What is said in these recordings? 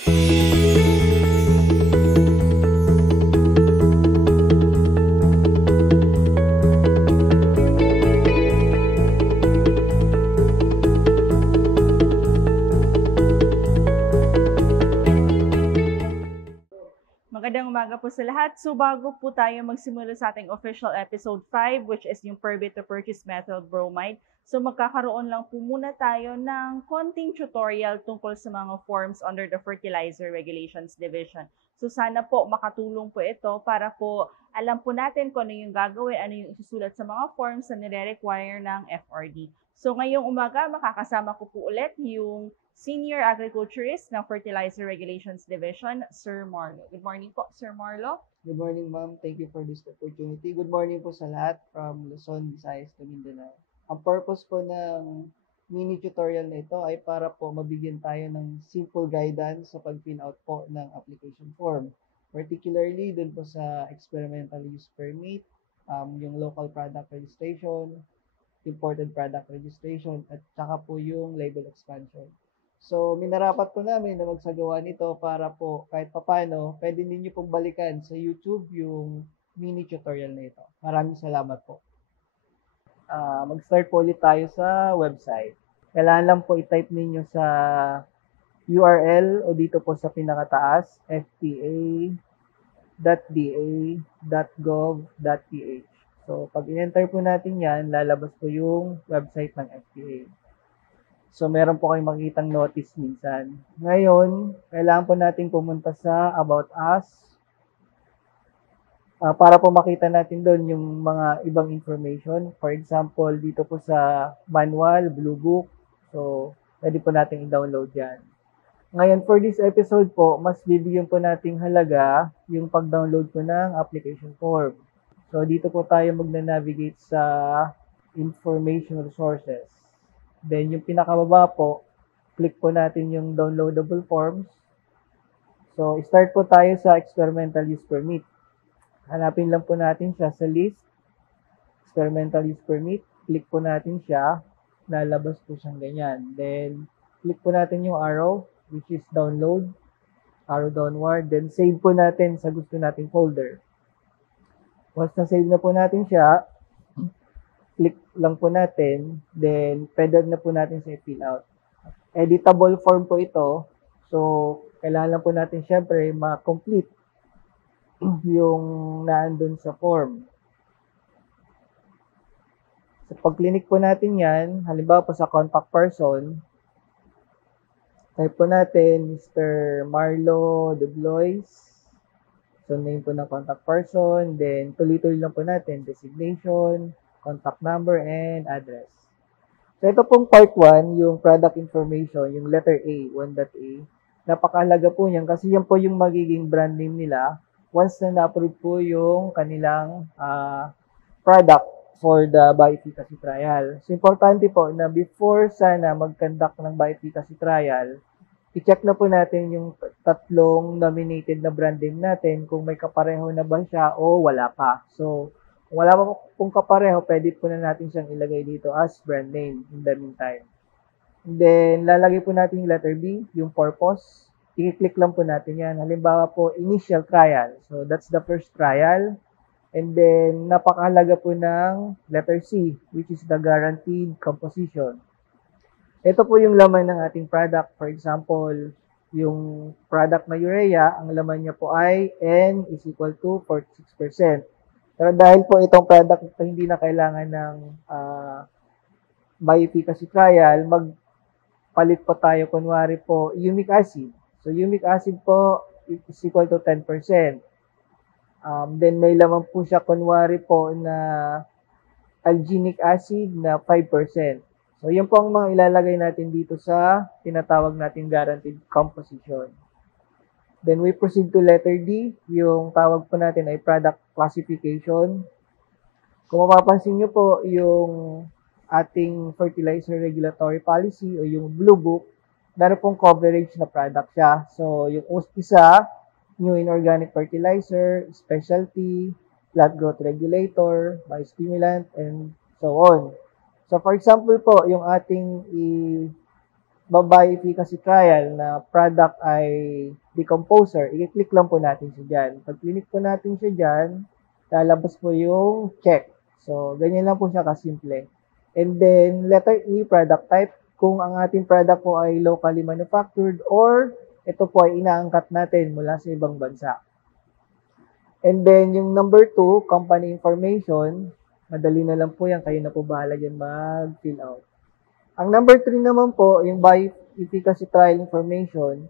Magandang umaga po sa lahat. So bago po tayo magsimula sa ating official episode 5, which is yung permit to purchase methyl bromide. So magkakaroon lang po muna tayo ng konting tutorial tungkol sa mga forms under the Fertilizer Regulations Division. So sana po makatulong po ito para po alam po natin kung ano yung gagawin, ano yung isusulat sa mga forms na nire-require ng FRD. So ngayong umaga, makakasama ko po ulit yung Senior Agriculturist ng Fertilizer Regulations Division, Sir Marlo. Good morning po, Sir Marlo. Good morning, ma'am. Thank you for this opportunity. Good morning po sa lahat from Luzon, Visayas to Mindanao. Ang purpose po ng mini tutorial na ito ay para po mabigyan tayo ng simple guidance sa pag-fill out po ng application form. Particularly dun po sa experimental use permit, yung local product registration, imported product registration, at saka po yung label expansion. So, minarapat po namin na magsagawa nito para po kahit papano, pwede ninyo pong balikan sa YouTube yung mini tutorial na ito. Maraming salamat po. Mag-start po ulit tayo sa website. Kailangan lang po i-type ninyo sa URL o dito po sa pinakataas, fpa.da.gov.ph. So, pag in-enter po natin yan, lalabas po yung website ng FTA. So, meron po kayong makikitang notice minsan. Ngayon, kailangan po natin pumunta sa About Us para po makita natin doon yung mga ibang information. For example, dito po sa manual, Blue Book. So, pwede po natin i-download yan. Ngayon, for this episode po, mas bibigyan po nating halaga yung pag-download po ng application form. So, dito po tayo magna-navigate sa Information Resources. Then, yung pinakababa po, click po natin yung downloadable forms. So, start po tayo sa experimental use permit. Hanapin lang po natin siya sa list. Experimental use permit. Click po natin siya. Lalabas po siyang ganyan. Then, click po natin yung arrow, which is download. Arrow downward. Then, save po natin sa gusto nating folder. Once na-save na po natin siya, click lang po natin, then pwede na po natin siya i-fill out. Editable form po ito, so kailangan lang po natin syempre ma-complete yung naandun sa form. So pag-click po natin yan, halimbawa po sa contact person, type po natin Mr. Marlo De Blois, so name po ng contact person, then tuloy-tuloy lang po natin, designation, contact number, and address. So, ito pong part 1, yung product information, yung letter A, 1.A. Napakahalaga po niyan kasi yan po yung magiging brand name nila once na na-approve po yung kanilang product for the bioefficacy trial. So, importante po na before sana mag-conduct ng bioefficacy trial, i-check na po natin yung tatlong nominated na brand name natin kung may kapareho na ba siya o wala pa. So, kung wala pa pong kapareho, pwede po na natin siyang ilagay dito as brand name in the meantime. And then, lalagay po natin yung letter B, yung purpose. I-click lang po natin yan. Halimbawa po, initial trial. So, that's the first trial. And then, napakahalaga po ng letter C, which is the guaranteed composition. Ito po yung laman ng ating product. For example, yung product na urea, ang laman niya po ay N is equal to 46%. Pero dahil po itong product ito hindi na kailangan ng bioefficacy trial, magpalit po tayo kunwari po humic acid. So humic acid po is equal to 10%. Then may laman po siya kunwari po na alginic acid na 5%. So yun po ang mga ilalagay natin dito sa tinatawag natin guaranteed composition. Then we proceed to letter D. Yung tawag po natin ay product classification. Kung mapapansin nyo po, yung ating fertilizer regulatory policy o yung Blue Book, meron pong coverage na product siya. So, yung isa, new inorganic fertilizer, specialty, plant growth regulator, biostimulant, and so on. So, for example po, yung ating babae efficacy trial na product ay decomposer, i-click lang po natin siya dyan. Pag click po natin siya dyan, lalabas po yung check. So, ganyan lang po siya kasimple. And then, letter E, product type, kung ang ating product po ay locally manufactured or ito po ay inaangkat natin mula sa ibang bansa. And then, yung number 2, company information, madali na lang po yan. Kayo na po bahala dyan mag-fill out. Ang number 3 naman po, yung bioefficacy trial information,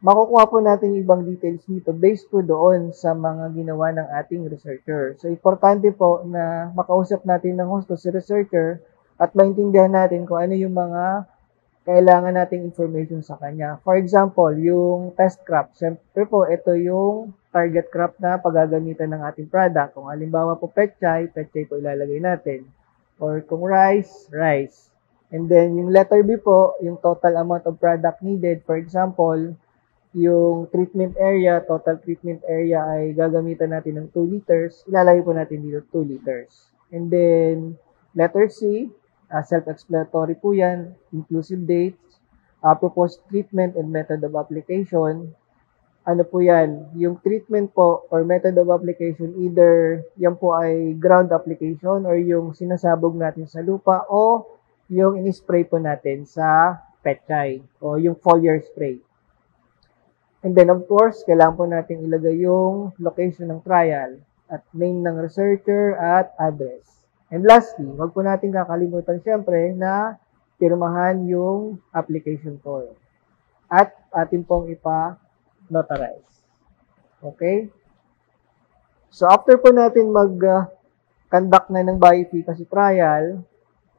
makukuha po natin yung ibang details dito based po doon sa mga ginawa ng ating researcher. So, importante po na makausap natin ng husto si researcher at maintindihan natin kung ano yung mga kailangan nating information sa kanya. For example, yung test crop. Siyempre po, ito yung target crop na paggagamitan ng ating product. Kung halimbawa po pechay po ilalagay natin. Or kung rice. And then, yung letter B po, yung total amount of product needed. For example, yung treatment area, total treatment area ay gagamitan natin ng 2 liters. Ilalagay po natin dito 2 liters. And then, letter C, self-explanatory po yan, inclusive dates, proposed treatment and method of application. Ano po yan? Yung treatment po or method of application, either yan po ay ground application or yung sinasabog natin sa lupa o yung in-spray po natin sa pechay o yung foliar spray. And then, of course, kailangan po natin ilagay yung location ng trial at name ng researcher at address. And lastly, wag po natin kakalimutan siyempre na pirmahan yung application form at atin pong ipa-notarize. Okay? So, after po natin mag-conduct na ng bioefficacy trial,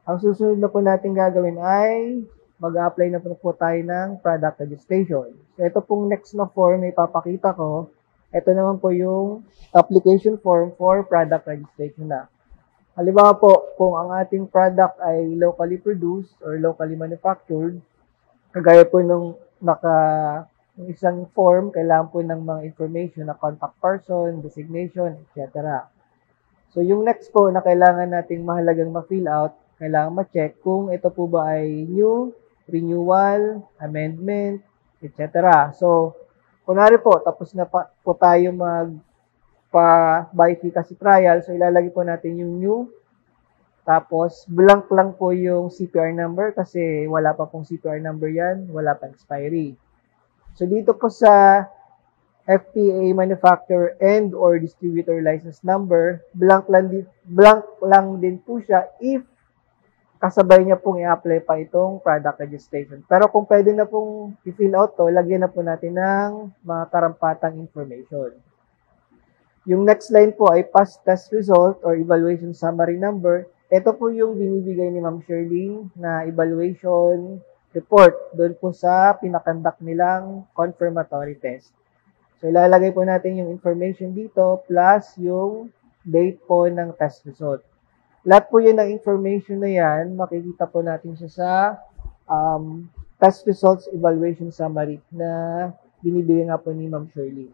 ang susunod na po natin gagawin ay mag-apply na po tayo ng product registration. So, ito pong next na form na ipapakita ko. Ito naman po yung application form for product registration na. Halimbawa po, kung ang ating product ay locally produced or locally manufactured, kagaya po nung yung isang form, kailangan po ng mga information na contact person, designation, etc. So, yung next po na kailangan nating mahalagang ma-fill out, kailangan ma-check kung ito po ba ay new, renewal, amendment, etc. So, kunwari po, tapos na po tayo bioefficacy trial. So, ilalagay po natin yung new. Tapos, blank lang po yung CPR number kasi wala pa pong CPR number yan. Wala pa expiry. So, dito po sa FTA manufacturer and or distributor license number, blank lang din po siya if kasabay niya pong i-apply pa itong product registration. Pero kung pwede na pong i-fill out to, lagyan na po natin ng mga karampatang information. Yung next line po ay past test result or evaluation summary number. Ito po yung binibigay ni Ma'am Shirley na evaluation report doon po sa pinakandak nilang confirmatory test. So, ilalagay po natin yung information dito plus yung date po ng test result. Lahat po yun ng information na yan, makikita po natin siya sa test results evaluation summary na binibigay nga po ni Ma'am Shirley.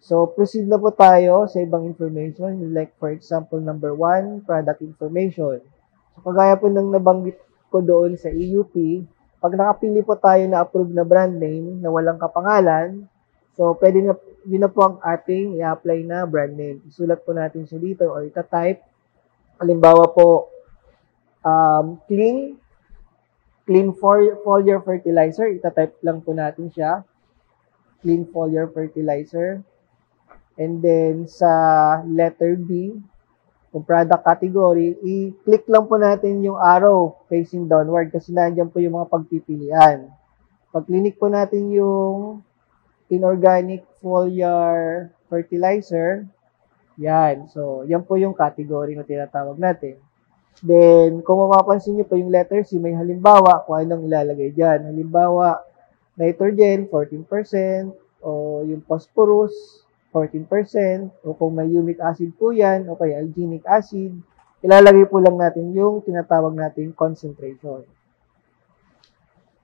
So, proceed na po tayo sa ibang information. Like, for example, number 1, product information. So, kagaya po ng nabanggit ko doon sa EUP, pag nakapili po tayo na approved na brand name na walang kapangalan, so, pwede na, yun na po ang ating i-apply na brand name. Isulat po natin siya dito or ita-type. Halimbawa po, clean foliar fertilizer. Ita-type lang po natin siya. Clean foliar fertilizer. And then, sa letter B, kung product category, i-click lang po natin yung arrow facing downward kasi nandiyan po yung mga pagpipilian. Pag-click po natin yung inorganic foliar fertilizer, yan. So, yan po yung category na tinatawag natin. Then, kung mapapansin nyo po yung letter C, may halimbawa kung anong ilalagay dyan. Halimbawa, nitrogen, 14%, o yung phosphorus, 14%, o kung may humic acid po yan, o kaya alginic acid, ilalagay po lang natin yung tinatawag natin concentration.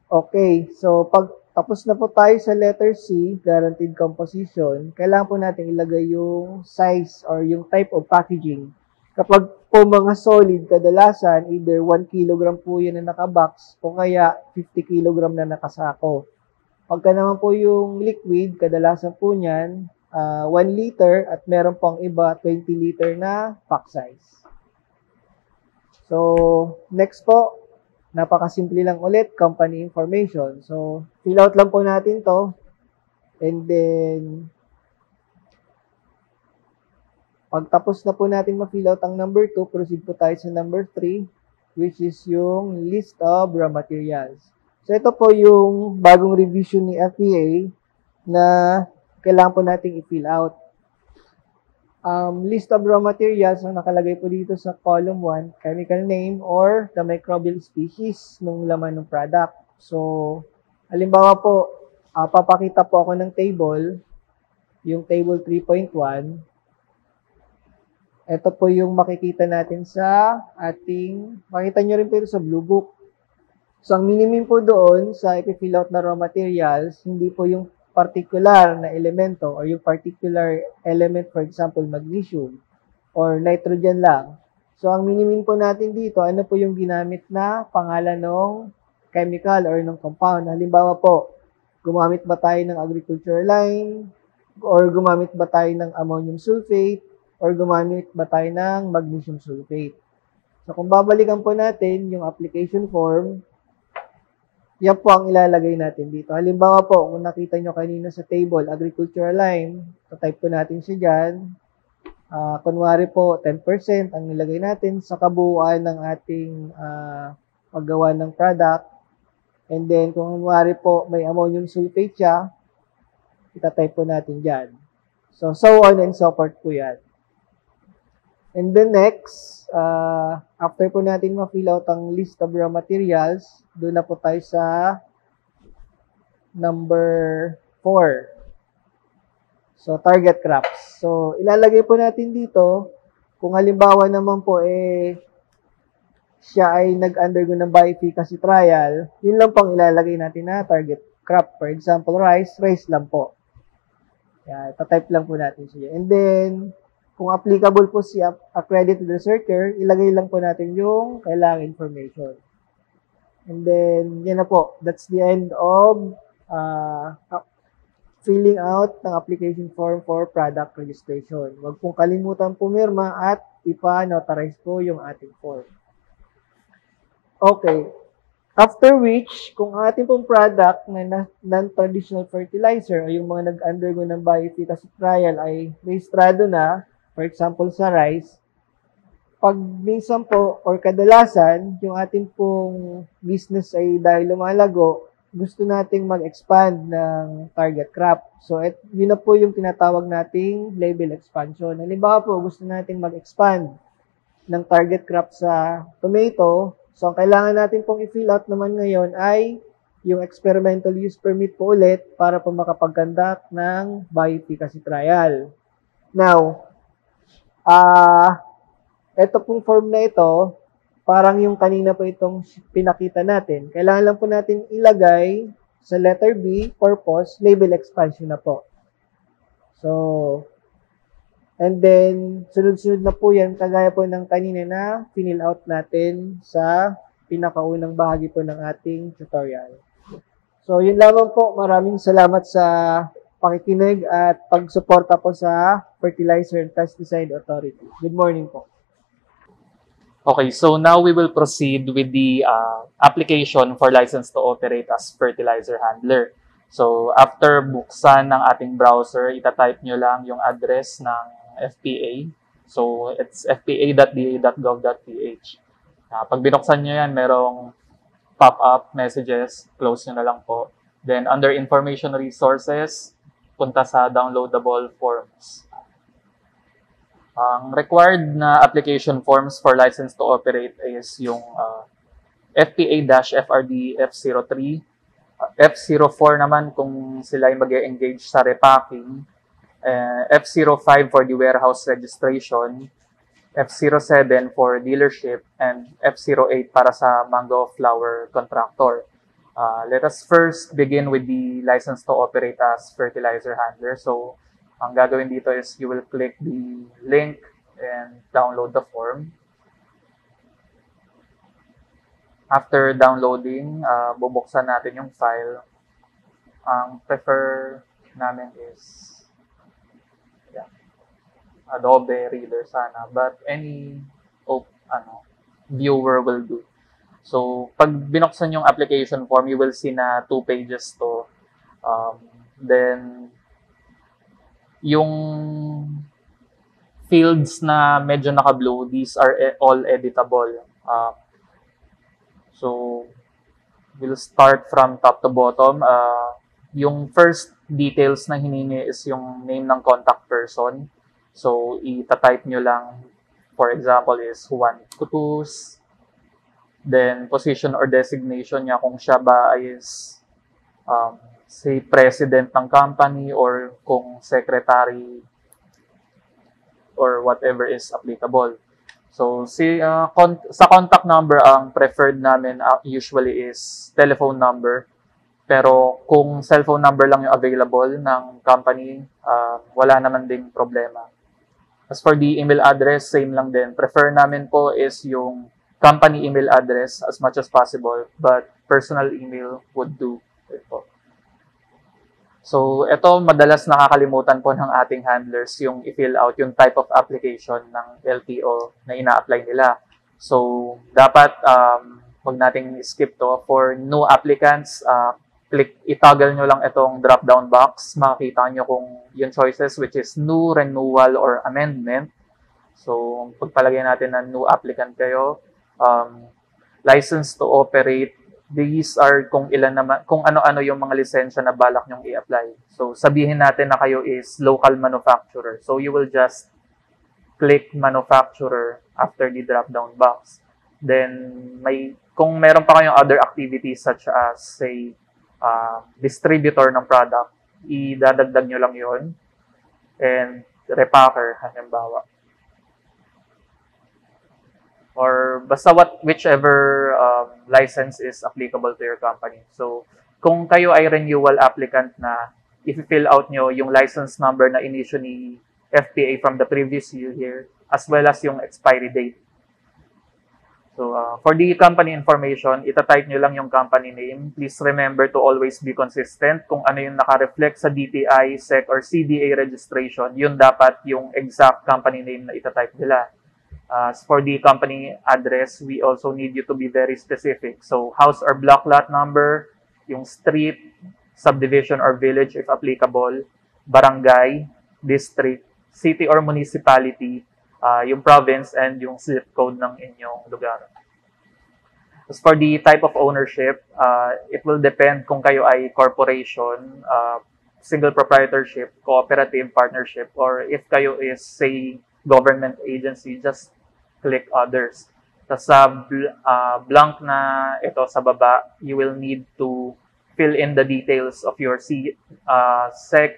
Okay, so pag tapos na po tayo sa letter C, guaranteed composition, kailangan po natin ilagay yung size or yung type of packaging Kapag po mga solid, kadalasan, either 1 kilogram po yan na nakabox o kaya 50 kilogram na nakasako. Pagka naman po yung liquid, kadalasan po niyan, 1 liter at meron pang iba, 20 liter na pack size. So, next po, napakasimple lang ulit, company information. So, fill out lang po natin to. And then, pagtapos na po natin ma-fill out ang number 2, proceed po tayo sa number 3, which is yung list of raw materials. So, ito po yung bagong revision ni FEA na kailangan po nating i-fill out. List of raw materials ang nakalagay po dito sa column 1, chemical name or the microbial species ng laman ng product. So, halimbawa po, papakita po ako ng table, yung table 3.1. Ito po yung makikita natin sa ating, makita nyo rin po ito sa blue book. So, ang minimum po doon sa ipi-fill out na raw materials, hindi po yung particular na elemento or yung particular element, for example, magnesium or nitrogen lang. So, ang minimum po natin dito, ano po yung ginamit na pangalan ng chemical or ng compound. Halimbawa po, gumamit ba tayo ng agriculture line or gumamit ba tayo ng ammonium sulfate or gumamit ba tayo ng magnesium sulfate. So, kung babalikan po natin yung application form, yan po ang ilalagay natin dito. Halimbawa po, kung nakita nyo kanina sa table, agricultural line, type po natin siya dyan. Kunwari po, 10% ang nilagay natin sa kabuuan ng ating paggawa ng product. And then, kung kunwari po, may ammonium sulfate siya, itatype po natin dyan. So on and so forth po yan. And then next, after po natin ma-fill out ang list of raw materials, doon na po tayo sa number 4. So, target crops. So, ilalagay po natin dito, kung halimbawa naman po, siya ay nag-undergo ng bioefficacy trial, yun lang pong ilalagay natin na target crop. For example, rice lang po. Yan, tatype lang po natin siya. And then, kung applicable po si accredited researcher, ilagay lang po natin yung kailangang information. And then, yan na po. That's the end of filling out ng application form for product registration. Huwag pong kalimutan pumirma at ipa-notarize po yung ating form. Okay. After which, kung ating pong product na non-traditional fertilizer o yung mga nag-undergo ng bioefficacy trial ay rehistrado na, for example, sa rice, pag minsan po or kadalasan, yung ating pong business ay dahil lumalago, gusto nating mag-expand ng target crop. So, yun na po yung tinatawag nating label expansion. Halimbawa po, gusto nating mag-expand ng target crop sa tomato. So, ang kailangan natin pong i-fill out naman ngayon ay yung experimental use permit po ulit para po makapag-conduct ng bioefficacy trial. Now, ito pong form na ito, parang yung kanina po itong pinakita natin. Kailangan lang po natin ilagay sa letter B, purpose, label expansion na po. So, and then, sunod-sunod na po yan, kagaya po ng kanina na fill out natin sa pinakaunang bahagi po ng ating tutorial. So, yun lamang po. Maraming salamat sa pakikinig at pagsuporta po sa Fertilizer and Pesticide Authority. Good morning po. Okay, so now we will proceed with the application for license to operate as fertilizer handler. So after buksan ng ating browser, itatype nyo lang yung address ng FPA. So it's fpa.da.gov.ph. Pag binuksan nyo yan, merong pop-up messages, close nyo na lang po. Then under information resources, punta sa downloadable forms. Ang required na application forms for license to operate is yung FPA-FRD F03, F04 naman kung sila ay mag-engage sa repacking, F05 for the warehouse registration, F07 for dealership, and F08 para sa mango flower contractor. Let us first begin with the license to operate as fertilizer handler. So, ang gagawin dito is you will click the link and download the form. After downloading, bubuksan natin yung file. Ang prefer namin is Adobe Reader sana, but any viewer will do. So, pag binuksan yung application form, you will see na 2 pages to. Then, yung fields na medyo naka-blue, these are all editable. So, we'll start from top to bottom. Yung first details na hiningi is yung name ng contact person. So, ita-type nyo lang, for example, is Juan Kutus. Then, position or designation niya kung siya ba is, say, president ng company or kung secretary or whatever is applicable. So, sa contact number, ang preferred namin usually is telephone number. Pero kung cellphone number lang yung available ng company, wala naman ding problema. As for the email address, same lang din. Prefer namin po is yung company email address as much as possible, but personal email would do. So, ito madalas nakakalimutan po ng ating handlers yung i-fill out yung type of application ng LTO na ina-apply nila. So, dapat wag nating skip to. For new applicants, i-toggle nyo lang itong drop-down box. Makikita nyo kung yung choices which is new, renewal, or amendment. So, pagpalagay natin na new applicant kayo, license to operate, these are kung ano-ano yung mga lisensya na balak nyong i-apply. So, sabihin natin na kayo is local manufacturer. So, you will just click manufacturer after the drop-down box. Then, kung meron pa kayong other activities such as, say, distributor ng product, idadagdag nyo lang yon. And repacker, halimbawa. Or basta whichever license is applicable to your company. So, kung kayo ay renewal applicant na, if fill out nyo yung license number na in-issue ni FTA from the previous year, as well as yung expiry date. So, for the company information, itatype nyo lang yung company name. Please remember to always be consistent. Kung ano yung naka-reflect sa DTI, SEC, or CDA registration, yun dapat yung exact company name na itatype nila. As for the company address, we also need you to be very specific. So, house or block lot number, yung street, subdivision or village if applicable, barangay, district, city or municipality, yung province, and yung zip code ng inyong lugar. As for the type of ownership, it will depend kung kayo ay corporation, single proprietorship, cooperative, partnership, or if kayo is, say, government agency, just click others. Tapos sa blank na ito sa baba, you will need to fill in the details of your SEC,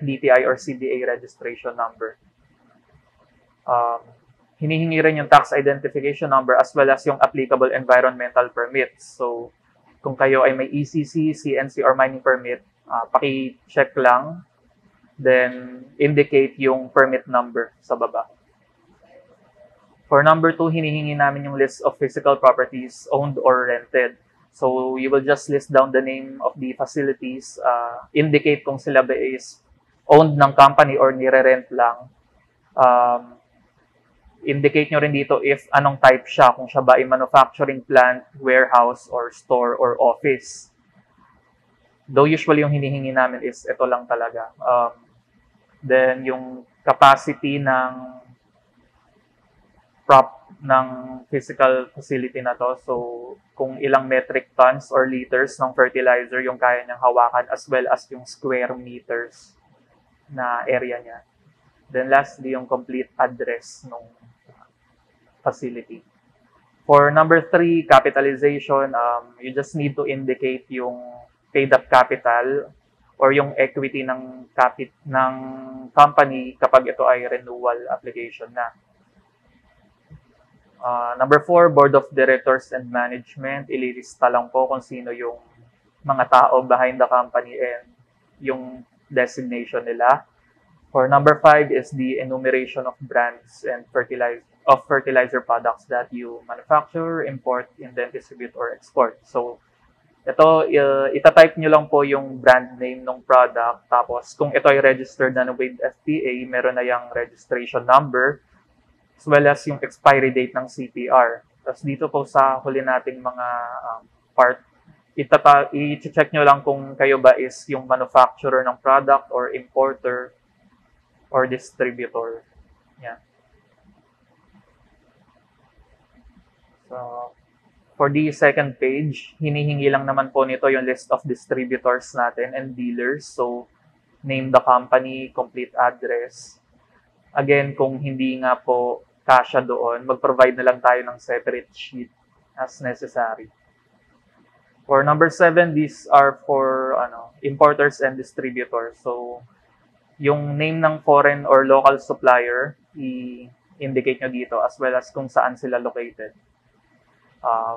DTI, or CDA registration number. Hinihingi rin yung tax identification number as well as yung applicable environmental permits. So, kung kayo ay may ECC, CNC, or mining permit, paki-check lang. Then, indicate yung permit number sa baba. For number 2, hinihingi namin yung list of physical properties owned or rented. So, you will just list down the name of the facilities, indicate kung sila ba is owned ng company or nire-rent lang. Indicate nyo rin dito if anong type siya, kung siya ba ay manufacturing plant, warehouse, or store, or office. Though usually yung hinihingi namin is ito lang talaga. Then yung capacity ng physical facility na to. So kung ilang metric tons or liters ng fertilizer yung kaya niyang hawakan, as well as yung square meters na area niya. Then lastly, yung complete address ng facility. For number 3, capitalization, you just need to indicate yung paid up capital or yung equity ng company kapag ito ay renewal application na. Number 4, Board of Directors and Management. Ililista lang po kung sino yung mga tao behind the company and yung designation nila. For number 5 is the enumeration of brands and fertilizer of fertilizer products that you manufacture, import, and then distribute or export. So, ito, itatype nyo lang po yung brand name ng product. Tapos, kung ito ay registered na with FTA, meron na yung registration number as well as yung expiry date ng CPR. Tapos, dito po sa huli nating mga part, i-check nyo lang kung kayo ba is yung manufacturer ng product or importer or distributor. Yan. So, for the second page, hinihingi lang naman po nito yung list of distributors natin and dealers. So, name the company, complete address. Again, kung hindi nga po kasya doon, mag-provide na lang tayo ng separate sheet as necessary. For number 7, these are for importers and distributors. So, yung name ng foreign or local supplier, i-indicate nyo dito as well as kung saan sila located.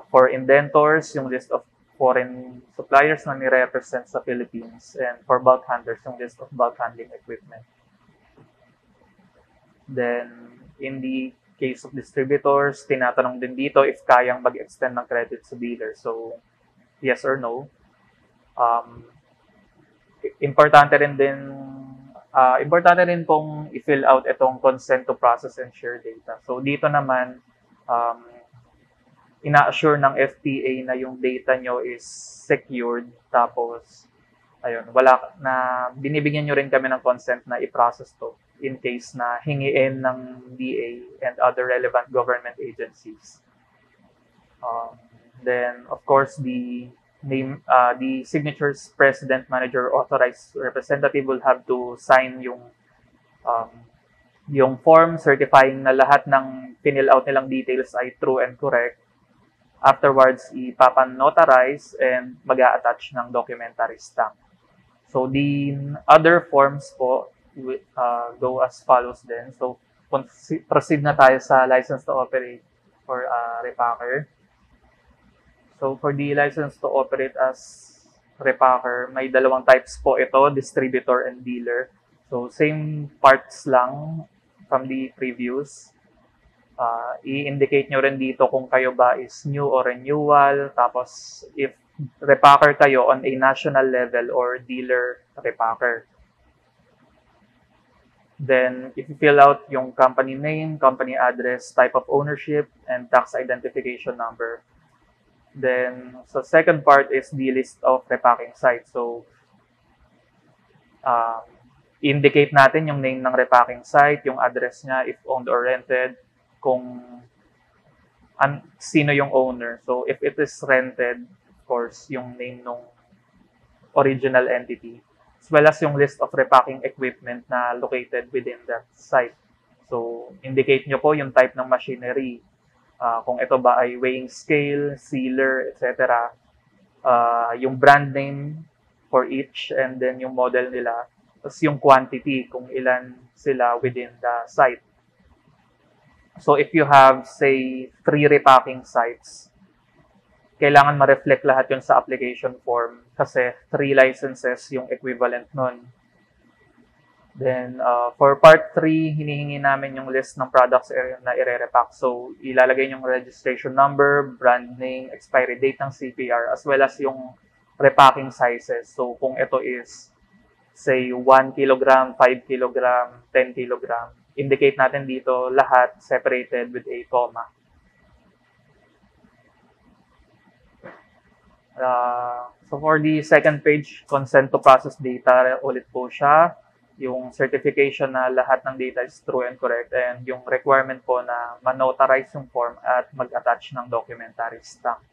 For indentors, yung list of foreign suppliers na ni-represent sa Philippines. And for bulk handlers, yung list of bulk handling equipment. Then, in the case of distributors, tinatanong din dito if kayang mag-extend ng credit sa dealer. So, yes or no. Importante rin pong i-fill out itong consent to process and share data. So, dito naman, ina-assure ng FTA na yung data nyo is secured. Tapos, ayun, binibigyan nyo rin kami ng consent na i-process to in case na hingiin ng DA and other relevant government agencies. Then, of course, the signatures president, manager, authorized representative will have to sign yung form certifying na lahat ng pinill out nilang details ay true and correct. Afterwards, ipapan-notarize and mag-a-attach ng documentary stamp. So, the other forms po go as follows then. So, proceed na tayo sa license to operate for repacker. So, for the license to operate as repacker, may dalawang types po ito, distributor and dealer. So, same parts lang from the previous. I-indicate nyo rin dito kung kayo ba is new or renewal. Tapos, if repacker kayo on a national level or dealer repacker. Then, if you fill out yung company name, company address, type of ownership, and tax identification number. Then, so second part is the list of repacking sites. So, indicate natin yung name ng repacking site, yung address niya, if owned or rented, kung sino yung owner. So, if it is rented, of course, yung name ng original entity, as well as yung list of repacking equipment na located within that site. So, indicate nyo po yung type ng machinery. Kung ito ba ay weighing scale, sealer, etc. Yung brand name for each, and then yung model nila. Tapos yung quantity, kung ilan sila within the site. So, if you have, say, 3 repacking sites, kailangan ma-reflect lahat yun sa application form kasi 3 licenses yung equivalent nun. Then, for part 3, hinihingi namin yung list ng products na i-repack. So, ilalagay yung registration number, brand name, expiry date ng CPR, as well as yung repacking sizes. So, kung ito is, say, 1 kilogram, 5 kilogram, 10 kilogram, indicate natin dito lahat separated with a comma. So for the second page, consent to process data, ulit po siya. Yung certification na lahat ng data is true and correct, and yung requirement po na man-notarize yung form at mag-attach ng documentary stamp.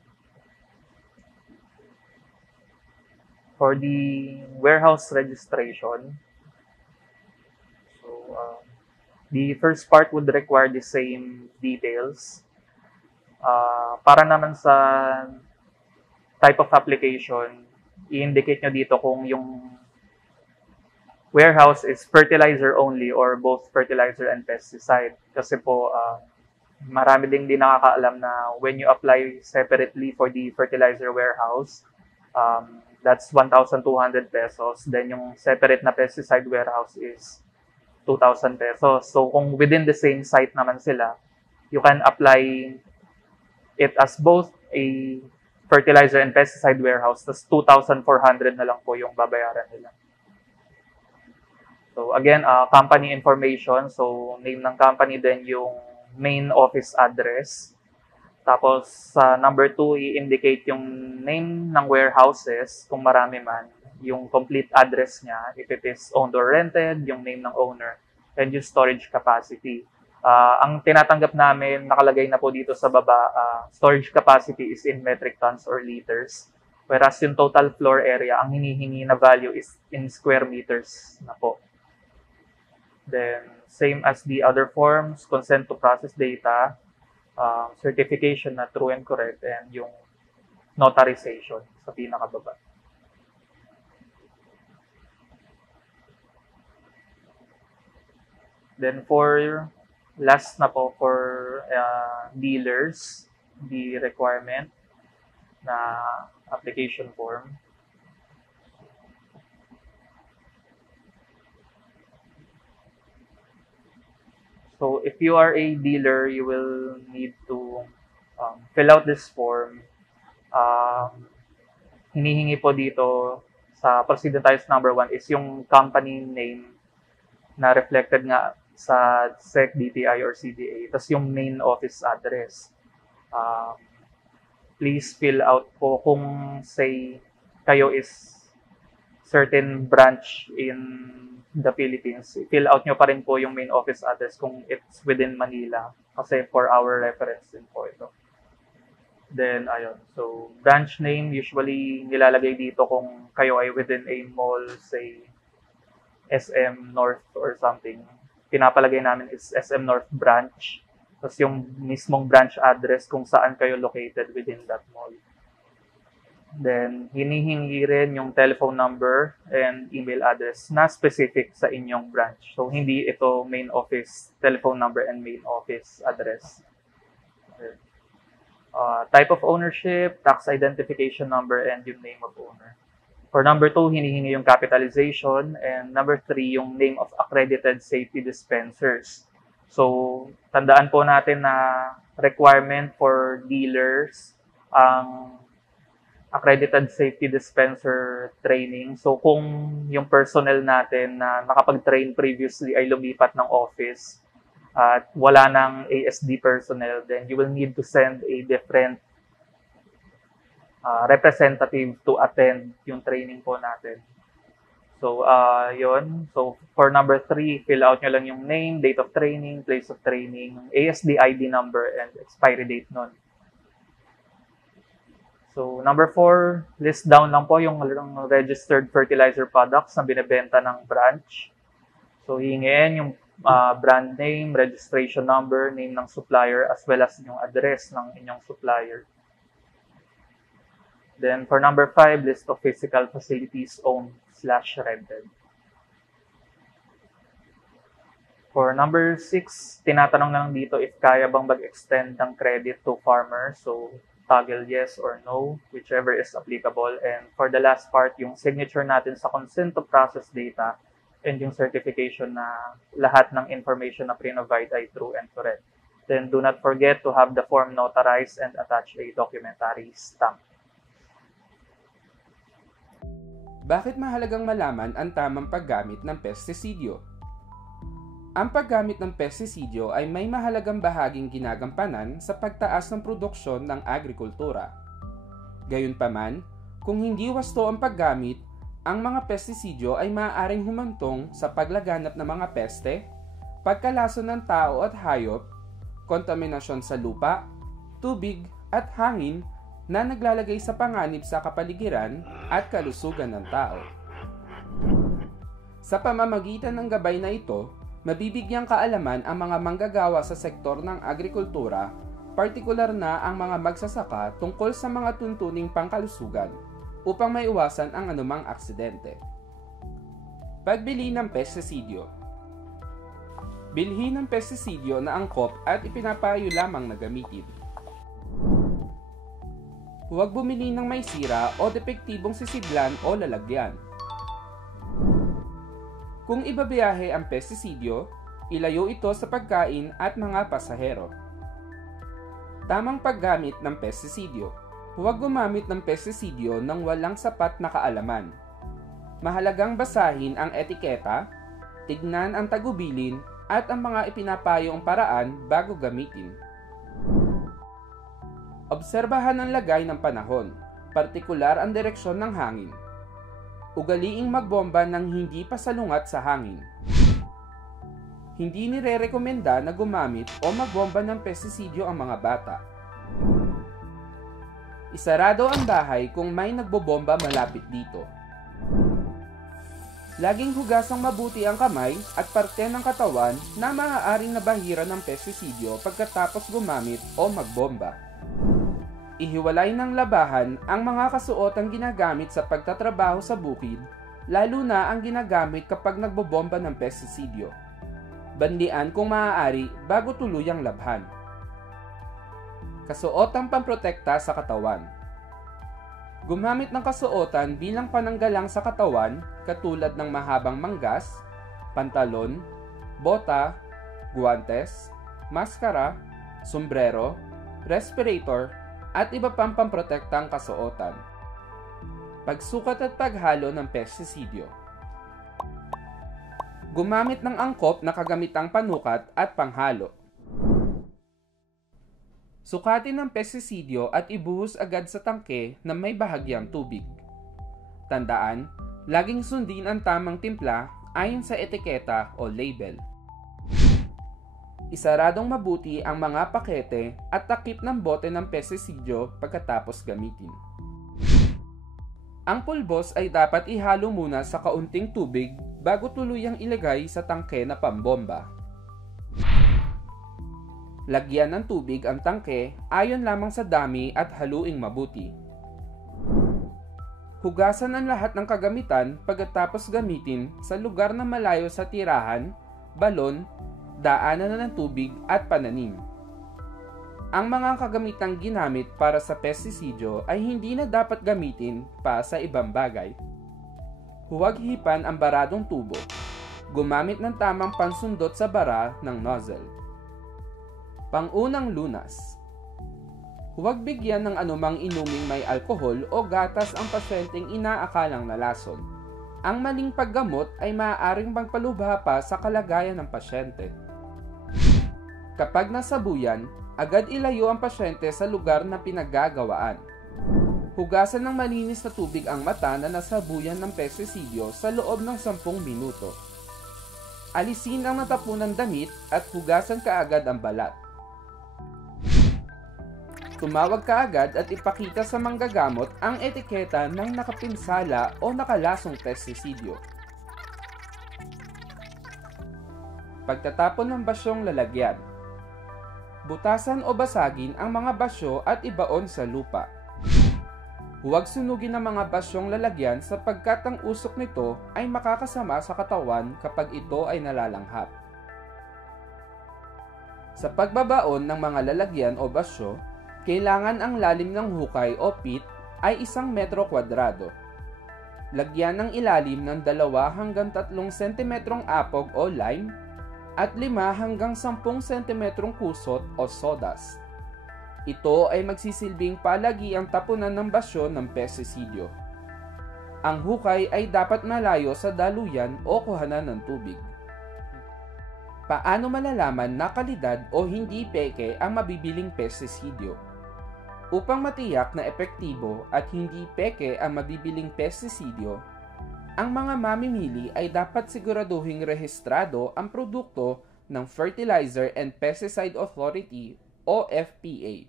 For the warehouse registration, the first part would require the same details. Para naman sa type of application, i-indicate nyo dito kung yung warehouse is fertilizer only or both fertilizer and pesticide. Kasi po, marami ding di nakakaalam na when you apply separately for the fertilizer warehouse, that's 1,200 pesos. Then yung separate na pesticide warehouse is 2,000 pesos. So, kung within the same site naman sila, you can apply it as both a fertilizer and pesticide warehouse, tas 2,400 na lang po yung babayaran nila. So again, company information. So name ng company din yung main office address. Tapos sa number 2, i-indicate yung name ng warehouses kung marami man, yung complete address niya, if it is owned or rented, yung name ng owner, and yung storage capacity. Ang tinatanggap namin, nakalagay na po dito sa baba, storage capacity is in metric tons or liters. Whereas yung total floor area, ang hinihingi na value is in square meters na po. Then, same as the other forms, consent to process data, certification na true and correct, and yung notarization sa pinakababa. Then for last na po, for dealers, the requirement na application form. So if you are a dealer, you will need to fill out this form. Hinihingi po dito sa procedure types number 1 is yung company name na reflected nga sa SEC, DTI, or CDA. Tapos yung main office address. Please fill out po kung say kayo is certain branch in the Philippines. Fill out nyo pa rin po yung main office address kung it's within Manila. Kasi for our reference din po ito. Then, ayun. So, branch name, usually nilalagay dito kung kayo ay within a mall, say, SM North or something. Pinapalagay namin is SM North branch. Tapos yung mismong branch address kung saan kayo located within that mall. Then, hinihingi rin yung telephone number and email address na specific sa inyong branch. So, hindi ito main office telephone number and main office address. Type of ownership, tax identification number, and yung name of owner. For number 2, hinihingi yung capitalization. And number 3, yung name of accredited safety dispensers. So, tandaan po natin na requirement for dealers ang accredited safety dispenser training. So, kung yung personnel natin na nakapag-train previously ay lumipat ng office at wala ng ASD personnel, then you will need to send a different representative to attend yung training po natin. So, yun. So, for number 3, fill out nyo lang yung name, date of training, place of training, ASD ID number, and expiry date nun. So, number 4, list down lang po yung registered fertilizer products na binibenta ng branch. So, hingin yung brand name, registration number, name ng supplier, as well as yung address ng inyong supplier. Then, for number 5, list of physical facilities owned/rented. For number 6, tinatanong lang dito if kaya bang mag-extend ng credit to farmers. So, toggle yes or no, whichever is applicable. And for the last part, yung signature natin sa consent to process data and yung certification na lahat ng information na pre-provide ay true and correct. Then do not forget to have the form notarized and attach a documentary stamp. Bakit mahalagang malaman ang tamang paggamit ng pestisidyo? Ang paggamit ng pestisidyo ay may mahalagang bahaging ginagampanan sa pagtaas ng produksyon ng agrikultura. Gayunpaman, kung hindi wasto ang paggamit, ang mga pestisidyo ay maaaring humantong sa paglaganap ng mga peste, pagkalason ng tao at hayop, kontaminasyon sa lupa, tubig at hangin na naglalagay sa panganib sa kapaligiran at kalusugan ng tao. Sa pamamagitan ng gabay na ito, mabibigyang kaalaman ang mga manggagawa sa sektor ng agrikultura, partikular na ang mga magsasaka tungkol sa mga tuntuning pangkalusugan upang maiwasan ang anumang aksidente. Pagbili ng pestisidyo. Bilhin ng pestisidyo na angkop at ipinapayo lamang na gamitin. Huwag bumili ng may sira o depektibong sisidlan o lalagyan. Kung ibabiyahe ang pestisidyo, ilayo ito sa pagkain at mga pasahero. Tamang paggamit ng pestisidyo. Huwag gumamit ng pestisidyo nang walang sapat na kaalaman. Mahalagang basahin ang etiketa, tignan ang tagubilin at ang mga ipinapayong paraan bago gamitin. Obserbahan ang lagay ng panahon, partikular ang direksyon ng hangin. Ugaliing magbomba ng hindi pa salungat sa hangin. Hindi nire-rekomenda na gumamit o magbomba ng pestisidyo ang mga bata. Isarado ang bahay kung may nagbobomba malapit dito. Laging hugasang mabuti ang kamay at parte ng katawan na maaaring nabahira ng pestisidyo pagkatapos gumamit o magbomba. Ihiwalay ng labahan ang mga kasuotang ginagamit sa pagtatrabaho sa bukid, lalo na ang ginagamit kapag nagbobomba ng pestisidyo. Banlian kung maaari bago tuluyang labhan. Kasuotang pamprotekta sa katawan. Gumamit ng kasuotan bilang pananggalang sa katawan katulad ng mahabang manggas, pantalon, bota, guwantes, maskara, sombrero, respirator, at iba pang pamprotektang kasuotan. Pagsukat at paghalo ng pestisidyo. Gumamit ng angkop na kagamitang panukat at panghalo. Sukatin ang pestisidyo at ibuhos agad sa tangke na may bahagyang tubig. Tandaan, laging sundin ang tamang timpla ayon sa etiketa o label. Isaradong mabuti ang mga pakete at takip ng bote ng pestisidyo pagkatapos gamitin. Ang pulbos ay dapat ihalo muna sa kaunting tubig bago tuluyang ilagay sa tangke na pambomba. Lagyan ng tubig ang tangke ayon lamang sa dami at haluing mabuti. Hugasan ang lahat ng kagamitan pagkatapos gamitin sa lugar na malayo sa tirahan, balon, daanan ng tubig at pananim. Ang mga kagamitang ginamit para sa pestisidyo ay hindi na dapat gamitin pa sa ibang bagay. Huwag hipan ang baradong tubo. Gumamit ng tamang pansundot sa bara ng nozzle. Pangunang lunas. Huwag bigyan ng anumang inuming may alkohol o gatas ang pasyenteng inaakalang nalason. Ang maling paggamot ay maaaring magpalubha pa sa kalagayan ng pasyente. Kapag nasabuyan, agad ilayo ang pasyente sa lugar na pinaggagawaan. Hugasan ng malinis na tubig ang mata na nasabuyan ng pestisidyo sa loob ng 10 minuto. Alisin ang natapunang damit at hugasan kaagad ang balat. Tumawag ka agad at ipakita sa manggagamot ang etiketa ng nakapinsala o nakalasong pestisidyo. Pagtatapon ng basyong lalagyan. Butasan o basagin ang mga basyo at ibaon sa lupa. Huwag sunugin ang mga basyong lalagyan sapagkat ang usok nito ay makakasama sa katawan kapag ito ay nalalanghap. Sa pagbabaon ng mga lalagyan o basyo, kailangan ang lalim ng hukay o pit ay 1 metro kwadrado. Lagyan ng ilalim ng 2 hanggang 3 sentimetrong apog o lime at 5 hanggang 10 sentimetrong kusot o sawdust. Ito ay magsisilbing palagiang tapunan ng basyo ng pestisidyo. Ang hukay ay dapat malayo sa daluyan o kuhanan ng tubig. Paano malalaman na kalidad o hindi peke ang mabibiling pestisidyo? Upang matiyak na epektibo at hindi peke ang mabibiling pestisidyo, ang mga mamimili ay dapat siguraduhing rehistrado ang produkto ng Fertilizer and Pesticide Authority o FPA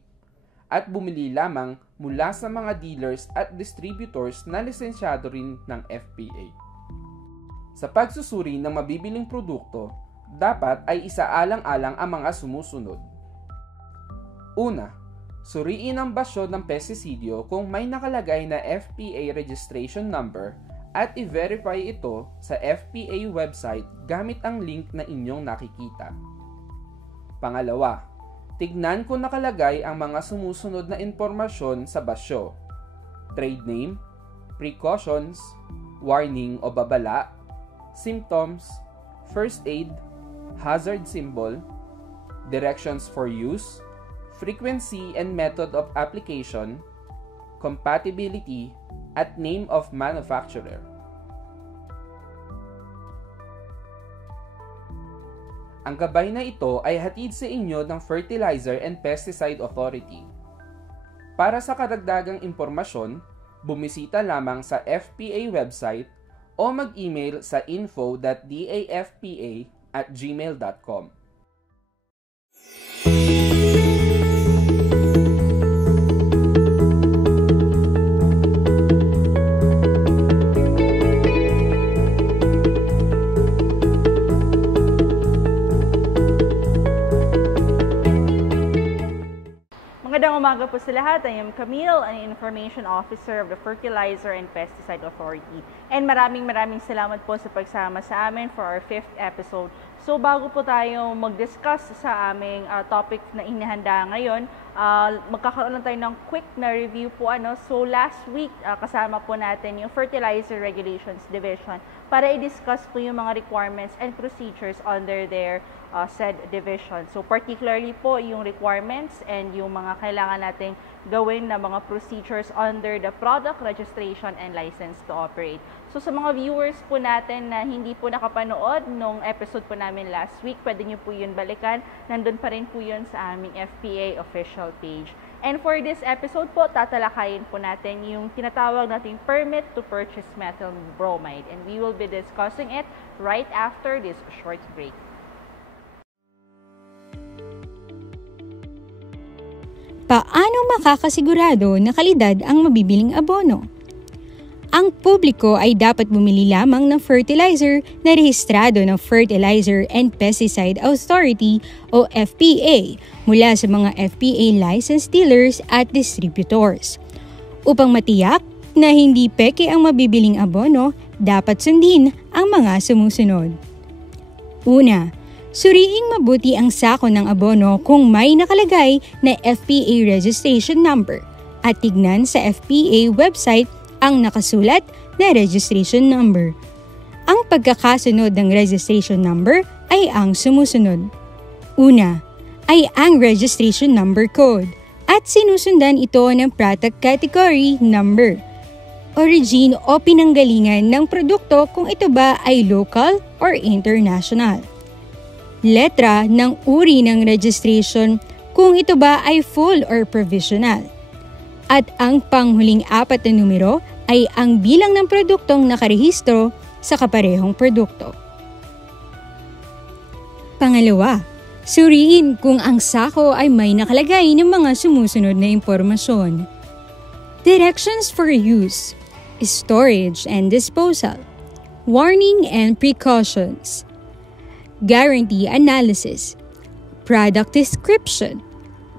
at bumili lamang mula sa mga dealers at distributors na lisensyado rin ng FPA. Sa pagsusuri ng mabibiling produkto, dapat ay isaalang-alang ang mga sumusunod. Una, suriin ang basyo ng pestisidyo kung may nakalagay na FPA registration number at i-verify ito sa FPA website gamit ang link na inyong nakikita. Pangalawa, tignan kung nakalagay ang mga sumusunod na impormasyon sa basyo: trade name, precautions, warning o babala, symptoms, first aid, hazard symbol, directions for use, frequency and method of application, compatibility, at name of manufacturer. Ang gabay na ito ay hatid sa inyo ng Fertilizer and Pesticide Authority. Para sa karagdagang impormasyon, bumisita lamang sa FPA website o mag-email sa info.dafpa@gmail.com. Magandang umaga po sa lahat. I am Camille, an Information Officer of the Fertilizer and Pesticide Authority. And maraming salamat po sa pagsama sa amin for our 5th episode. So bago po tayo mag-discuss sa aming topic na inihanda ngayon, magkakaroon lang tayo ng quick na review po. So last week, kasama po natin yung Fertilizer Regulations Division para i-discuss po yung mga requirements and procedures under their said division. So particularly po yung requirements and yung mga kailangan nating gawin na mga procedures under the Product Registration and License to Operate. So sa mga viewers po natin na hindi po nakapanood nung episode po namin last week, pwede nyo po yun balikan. Nandun pa rin po yun sa aming FPA official page. And for this episode po, tatalakayin po natin yung tinatawag nating Permit to Purchase Methyl Bromide. And we will be discussing it right after this short break. Paano makakasigurado na kalidad ang mabibiling abono? Ang publiko ay dapat bumili lamang ng fertilizer na rehistrado ng Fertilizer and Pesticide Authority o FPA mula sa mga FPA licensed dealers at distributors. Upang matiyak na hindi peke ang mabibiling abono, dapat sundin ang mga sumusunod. Una, suriing mabuti ang sako ng abono kung may nakalagay na FPA registration number at tignan sa FPA website ang nakasulat na registration number. Ang pagkakasunod ng registration number ay ang sumusunod. Una, ay ang registration number code at sinusundan ito ng product category number, origin o pinanggalingan ng produkto kung ito ba ay local or international. Letra ng uri ng registration kung ito ba ay full or provisional. At ang panghuling 4 na numero ay ang bilang ng produktong nakarehistro sa kaparehong produkto. Pangalawa, suriin kung ang sako ay may nakalagay ng mga sumusunod na impormasyon. Directions for use, storage and disposal, warning and precautions, guarantee analysis, product description,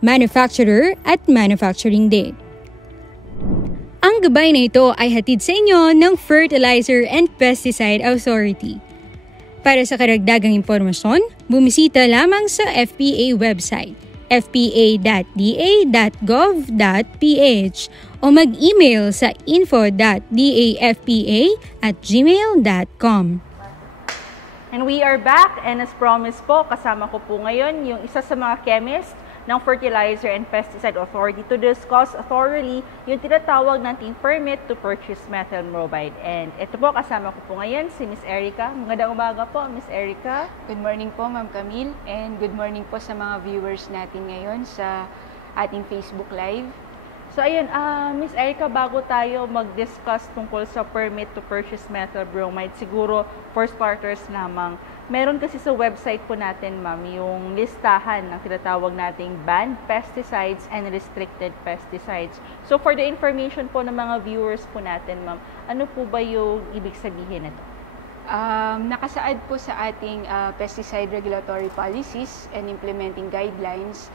manufacturer at manufacturing date. Ang gabay na ito ay hatid sa inyo ng Fertilizer and Pesticide Authority. Para sa karagdagang impormasyon, bumisita lamang sa FPA website fpa.da.gov.ph o mag-email sa info.dafpa@gmail.com. And we are back, and as promised po, kasama ko po ngayon yung isa sa mga chemist ng Fertilizer and Pesticide Authority to discuss thoroughly yung tinatawag nating Permit to Purchase Methyl Bromide. And ito po, kasama ko po ngayon si Miss Erica. Magandang umaga po, Miss Erica. Good morning po, Ma'am Camille, and good morning po sa mga viewers natin ngayon sa ating Facebook Live. So ayun, Miss Erica, bago tayo mag-discuss tungkol sa Permit to Purchase Methyl Bromide, siguro for starters lamang, meron kasi sa website po natin, ma'am, yung listahan ng tinatawag nating banned pesticides and restricted pesticides. So for the information po ng mga viewers po natin, ma'am, ano po ba yung ibig sabihin nito? Nakasaad po sa ating pesticide regulatory policies and implementing guidelines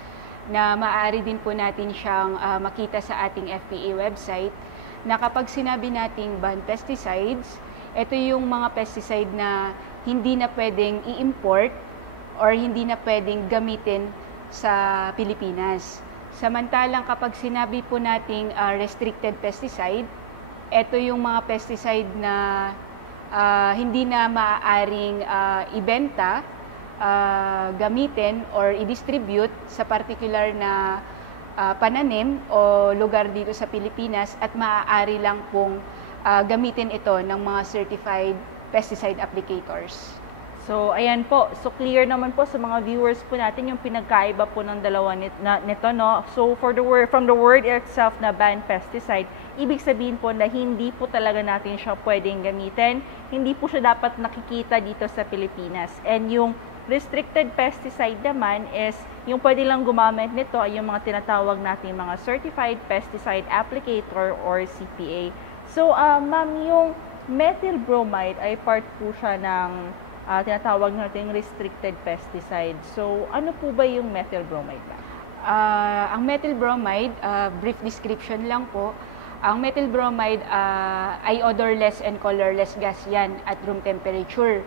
na maaari din po natin siyang makita sa ating FPA website na kapag sinabi nating banned pesticides, ito yung mga pesticide na hindi na pwedeng i-import or hindi na pwedeng gamitin sa Pilipinas. Samantalang kapag sinabi po nating restricted pesticide, ito yung mga pesticide na hindi na maaaring ibenta, gamitin or i-distribute sa particular na pananim o lugar dito sa Pilipinas at maaari lang pong gamitin ito ng mga certified pesticide applicators. So, ayan po. So, clear naman po sa mga viewers po natin yung pinagkaiba po ng dalawa nito, no? So, from the word itself na ban pesticide, ibig sabihin po na hindi po talaga natin siya pwedeng gamitin. Hindi po siya dapat nakikita dito sa Pilipinas. And yung restricted pesticide naman is yung pwede lang gumamit nito ay yung mga tinatawag natin mga certified pesticide applicator or CPA. So, ma'am, yung methyl bromide ay part po siya ng tinatawag natin restricted pesticide. So, ano po ba yung methyl bromide ba? Ang methyl bromide, brief description lang po, ang methyl bromide ay odorless and colorless gas yan at room temperature.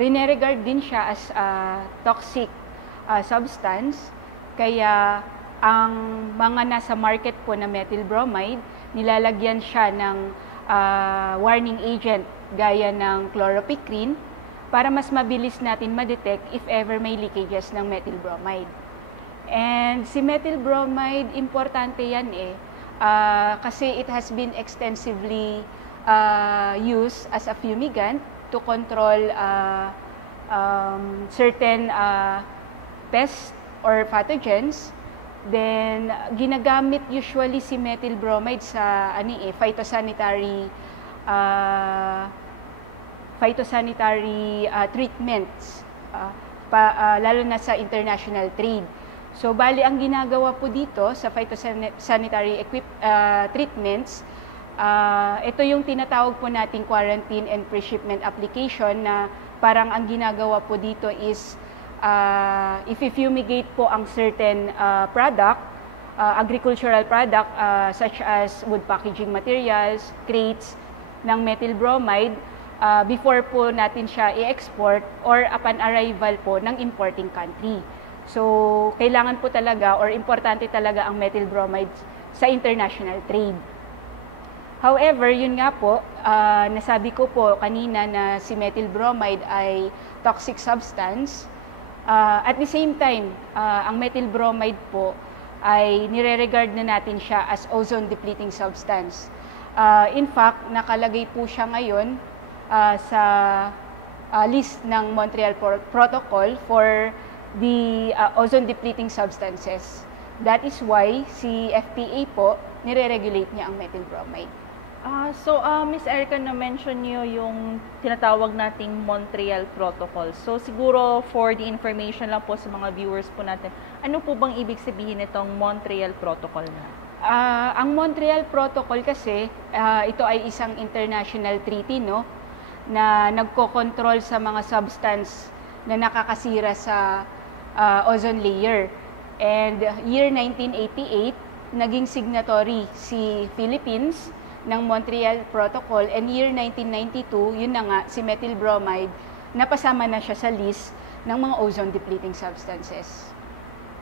Rineregard din siya as toxic substance, kaya ang mga nasa market po na methyl bromide, nilalagyan siya ng warning agent gaya ng chloropicrin para mas mabilis natin ma-detect if ever may leakages ng methyl bromide. And si methyl bromide, importante yan kasi it has been extensively used as a fumigant to control certain pests or pathogens. Then, ginagamit usually si methyl bromide sa phytosanitary treatments, lalo na sa international trade. So, bali ang ginagawa po dito sa phytosanitary treatments, ito yung tinatawag po nating quarantine and pre-shipment application na parang ang ginagawa po dito is if-fumigate po ang certain product, agricultural product such as wood packaging materials, crates ng methyl bromide before po natin siya i-export or upon arrival po ng importing country. So, kailangan po talaga or importante talaga ang methyl bromide sa international trade. However, yun nga po, nasabi ko po kanina na si methyl bromide ay toxic substance. At the same time, ang methyl bromide po ay nire-regard na natin siya as ozone depleting substance. In fact, nakalagay po siya ngayon sa list ng Montreal Protocol for the ozone depleting substances. That is why si FPA po, nire-regulate niya ang methyl bromide. Ms. Erica, na-mention niyo yung tinatawag nating Montreal Protocol. So, siguro for the information lang po sa mga viewers po natin, ano po bang ibig sabihin nitong Montreal Protocol na? Ang Montreal Protocol kasi, ito ay isang international treaty, no, na nagko-control sa mga substance na nakakasira sa ozone layer. And year 1988, naging signatory si Philippines ng Montreal Protocol, and year 1992, yun na nga, si methyl bromide, napasama na siya sa list ng mga ozone depleting substances.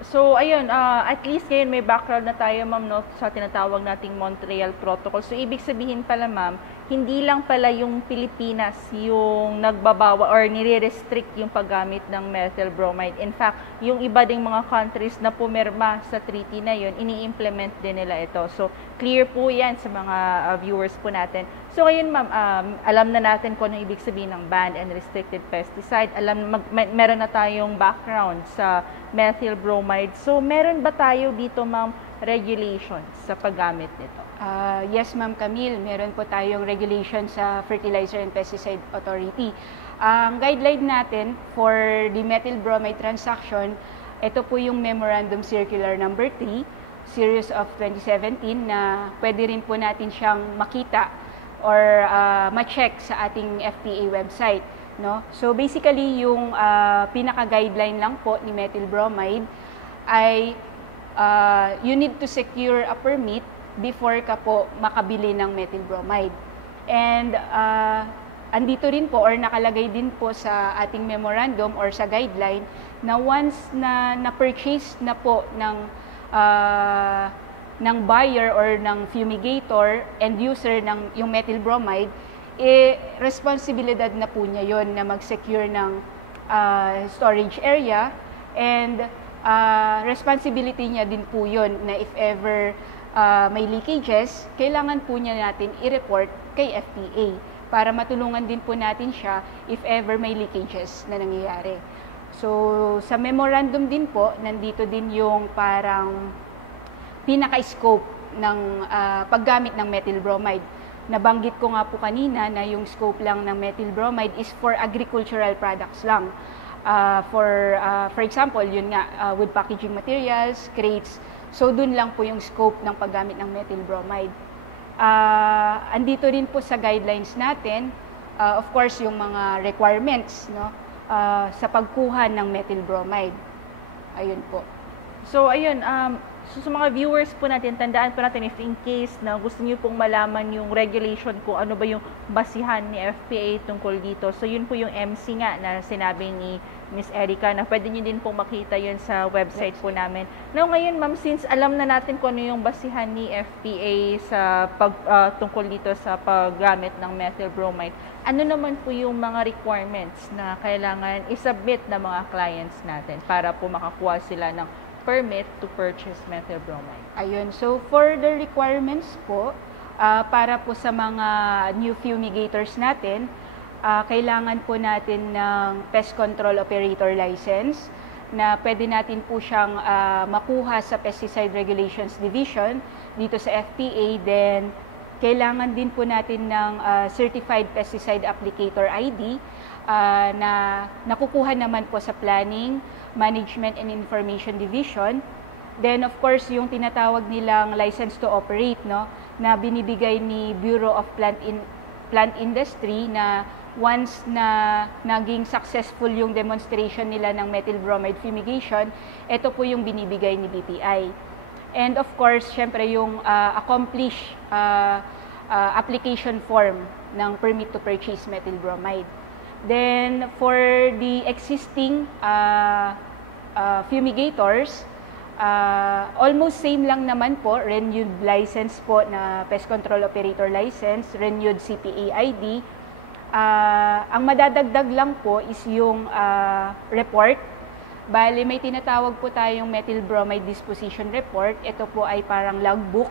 So, ayun, at least ngayon may background na tayo, ma'am, no, sa tinatawag nating Montreal Protocol. So, ibig sabihin pala, ma'am, hindi lang pala yung Pilipinas yung nagbabawa or nire-restrict yung paggamit ng methyl bromide. In fact, yung iba ding mga countries na pumirma sa treaty na yun, ini-implement din nila ito. So, clear po yan sa mga viewers po natin. So, ayun, ma'am, alam na natin kung ano ibig sabihin ng banned and restricted pesticide. Meron na tayong background sa methyl bromide. So, meron ba tayo dito, ma'am, regulations sa paggamit nito? Yes, Ma'am Camille, meron po tayong regulation sa Fertilizer and Pesticide Authority. Ang guideline natin for the methyl bromide transaction, ito po yung Memorandum Circular Number 3, Series of 2017, na pwede rin po natin siyang makita or ma-check sa ating FTA website. No? So basically, yung pinaka-guideline lang po ni methyl bromide ay you need to secure a permit before ka po makabili ng methyl bromide. And andito rin po or nakalagay din po sa ating memorandum or sa guideline na once na na-purchase na po ng buyer or ng fumigator and user ng yung methyl bromide, responsibilidad na po niya yon na mag-secure ng storage area and responsibility niya din po yun na if ever may leakages, kailangan po niya natin i-report kay FTA para matulungan din po natin siya if ever may leakages na nangyayari. So, sa memorandum din po, nandito din yung parang pinaka-scope ng paggamit ng methyl bromide. Nabanggit ko nga po kanina na yung scope lang ng methyl bromide is for agricultural products lang. For example, yun nga, wood packaging materials, crates. So, dun lang po yung scope ng paggamit ng methyl bromide. Andito rin po sa guidelines natin, of course, yung mga requirements, no, sa pagkuha ng methyl bromide. Ayun po. So, ayun, so sa mga viewers po natin, tandaan po natin if in case na gusto niyo pong malaman yung regulation kung ano ba yung basihan ni FPA tungkol dito. So, yun po yung MC nga na sinabi ni Miss Erica na pwede niyo din pong makita yun sa website po namin. Now, ngayon, ma'am, since alam na natin kung ano yung basihan ni FPA sa tungkol dito sa paggamit ng methyl bromide, ano naman po yung mga requirements na kailangan isubmit ng mga clients natin para po makakuha sila ng permit to purchase methyl bromide? Ayun. So, for the requirements po, para po sa mga new fumigators natin, kailangan po natin ng Pest Control Operator License na pwede natin po siyang makuha sa Pesticide Regulations Division dito sa FPA. Then, kailangan din po natin ng Certified Pesticide Applicator ID na nakukuha naman po sa Planning, Management and Information Division. Then of course, yung tinatawag nilang license to operate, no, na binibigay ni Bureau of Plant Industry na once na naging successful yung demonstration nila ng methyl bromide fumigation, ito po yung binibigay ni BPI. And of course, syempre yung accomplish application form ng permit to purchase methyl bromide. Then, for the existing fumigators, almost same lang naman po, renewed license po na Pest Control Operator License, renewed CPA ID. Ang madadagdag lang po is yung report. Bali, may tinatawag po tayong methyl bromide disposition report. Ito po ay parang logbook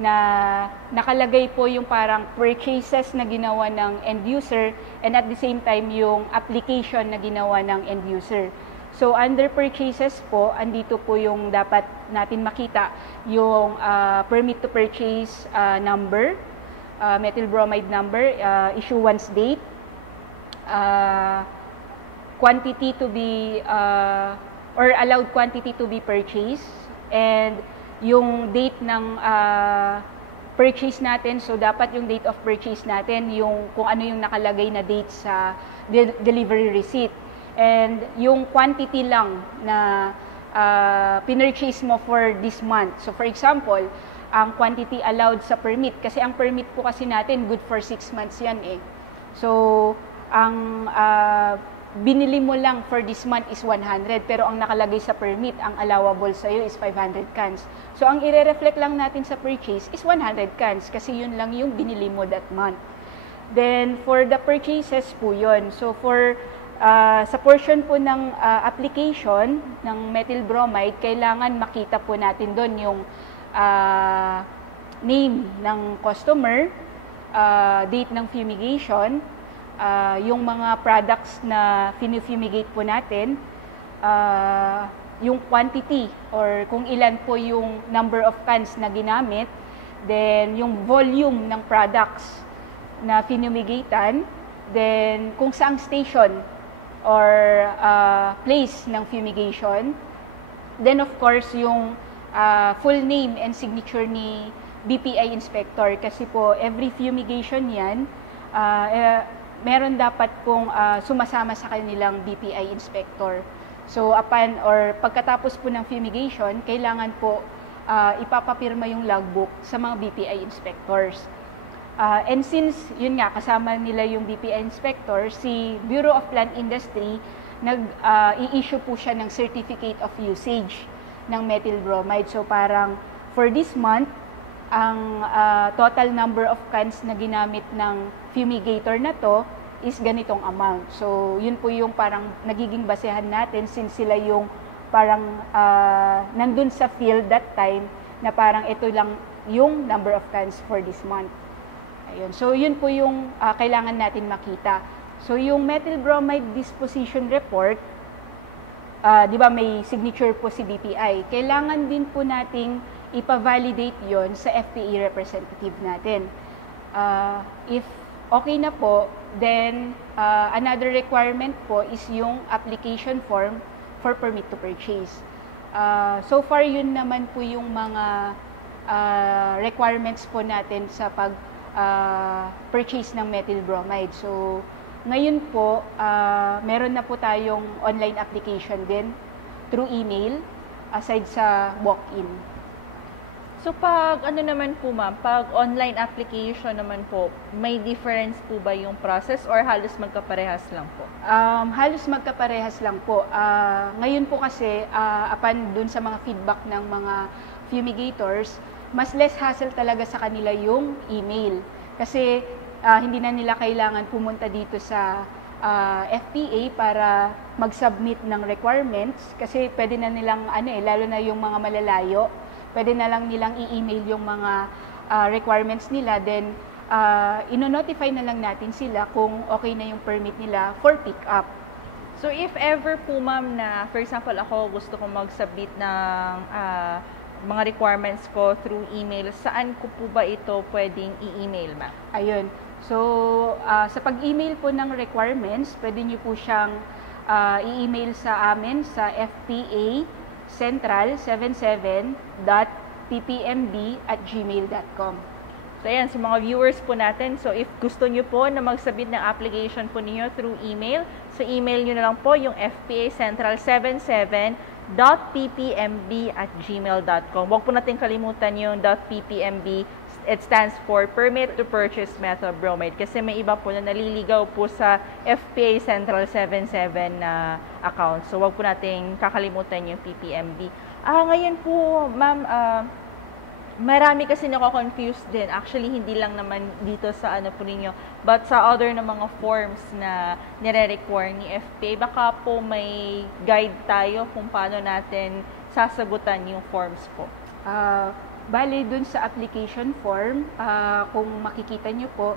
na nakalagay po yung parang purchases na ginawa ng end user and at the same time yung application na ginawa ng end user. So under purchases po, andito po yung dapat natin makita yung permit to purchase number, methyl bromide number, issuance date, quantity to be or allowed quantity to be purchased, and yung date ng purchase natin. So, dapat yung date of purchase natin, yung kung ano yung nakalagay na date sa delivery receipt. And yung quantity lang na pinurchase mo for this month. So, for example, ang quantity allowed sa permit, kasi ang permit po kasi natin, good for 6 months yan eh. So, ang binili mo lang for this month is 100, pero ang nakalagay sa permit, ang allowable sa'yo is 500 cans. So, ang i-reflect lang natin sa purchase is 100 cans kasi yun lang yung binili mo that month. Then, for the purchases po yun. So, for sa portion po ng application ng methyl bromide, kailangan makita po natin doon yung name ng customer, date ng fumigation, yung mga products na fumigate po natin, yung quantity or kung ilan po yung number of cans na ginamit, then yung volume ng products na finumigatan, then kung saang station or place ng fumigation, then of course yung full name and signature ni BPI inspector, kasi po every fumigation yan, meron dapat pong sumasama sa kanilang BPI inspector. So, upon or pagkatapos po ng fumigation, kailangan po ipapapirma yung logbook sa mga BPI inspectors. And since, yun nga, kasama nila yung BPI inspector, si Bureau of Plant Industry, i-issue po siya ng Certificate of Usage ng methyl bromide. So, parang for this month, ang total number of cans na ginamit ng fumigator na to is ganitong amount. So, yun po yung parang nagiging basehan natin since sila yung parang nandun sa field that time na parang ito lang yung number of cans for this month. Ayun. So, yun po yung kailangan natin makita. So, yung methyl bromide disposition report, di ba may signature po si DTI, kailangan din po nating ipa-validate yon sa FPE representative natin. If okay na po, then another requirement po is yung application form for permit to purchase. So far, yun naman po yung mga requirements po natin sa purchase ng methyl bromide. So, ngayon po, meron na po tayong online application din through email aside sa walk-in. So pag ano naman po ma'am, pag online application naman po, may difference po ba yung process or halos magkaparehas lang po? Halos magkaparehas lang po. Ngayon po kasi, upon dun sa mga feedback ng mga fumigators, mas less hassle talaga sa kanila yung email. Kasi hindi na nila kailangan pumunta dito sa FPA para mag-submit ng requirements kasi pwede na nilang, lalo na yung mga malalayo, pwede na lang nilang i-email yung mga requirements nila, then ino-notify na lang natin sila kung okay na yung permit nila for pick-up. So if ever po ma'am na, for example ako gusto kong mag-submit ng mga requirements ko through email, saan ko po ba ito pwedeng i-email ma'am? Ayun. So, sa pag-email po ng requirements, pwede nyo po siyang i-email sa amin sa fpacentral77.ppmb@gmail.com. So, ayan, sa mga viewers po natin, so if gusto nyo po na mag-submit ng application po ninyo through email, so email nyo na lang po yung fpacentral77.ppmb@gmail.com. Huwag po natin kalimutan yung .ppmb. It stands for Permit to Purchase Methyl Bromide kasi may iba po na naliligaw po sa FPA Central 77 na account. So, wag po nating kakalimutan yung PPMB. Ngayon po, ma'am, marami kasi nako-confused din. Actually, hindi lang naman dito sa ano po ninyo, but sa other na mga forms na nire-require ni FPA. Baka po may guide tayo kung paano natin sasagutan yung forms po. Bali, dun sa application form, kung makikita nyo po,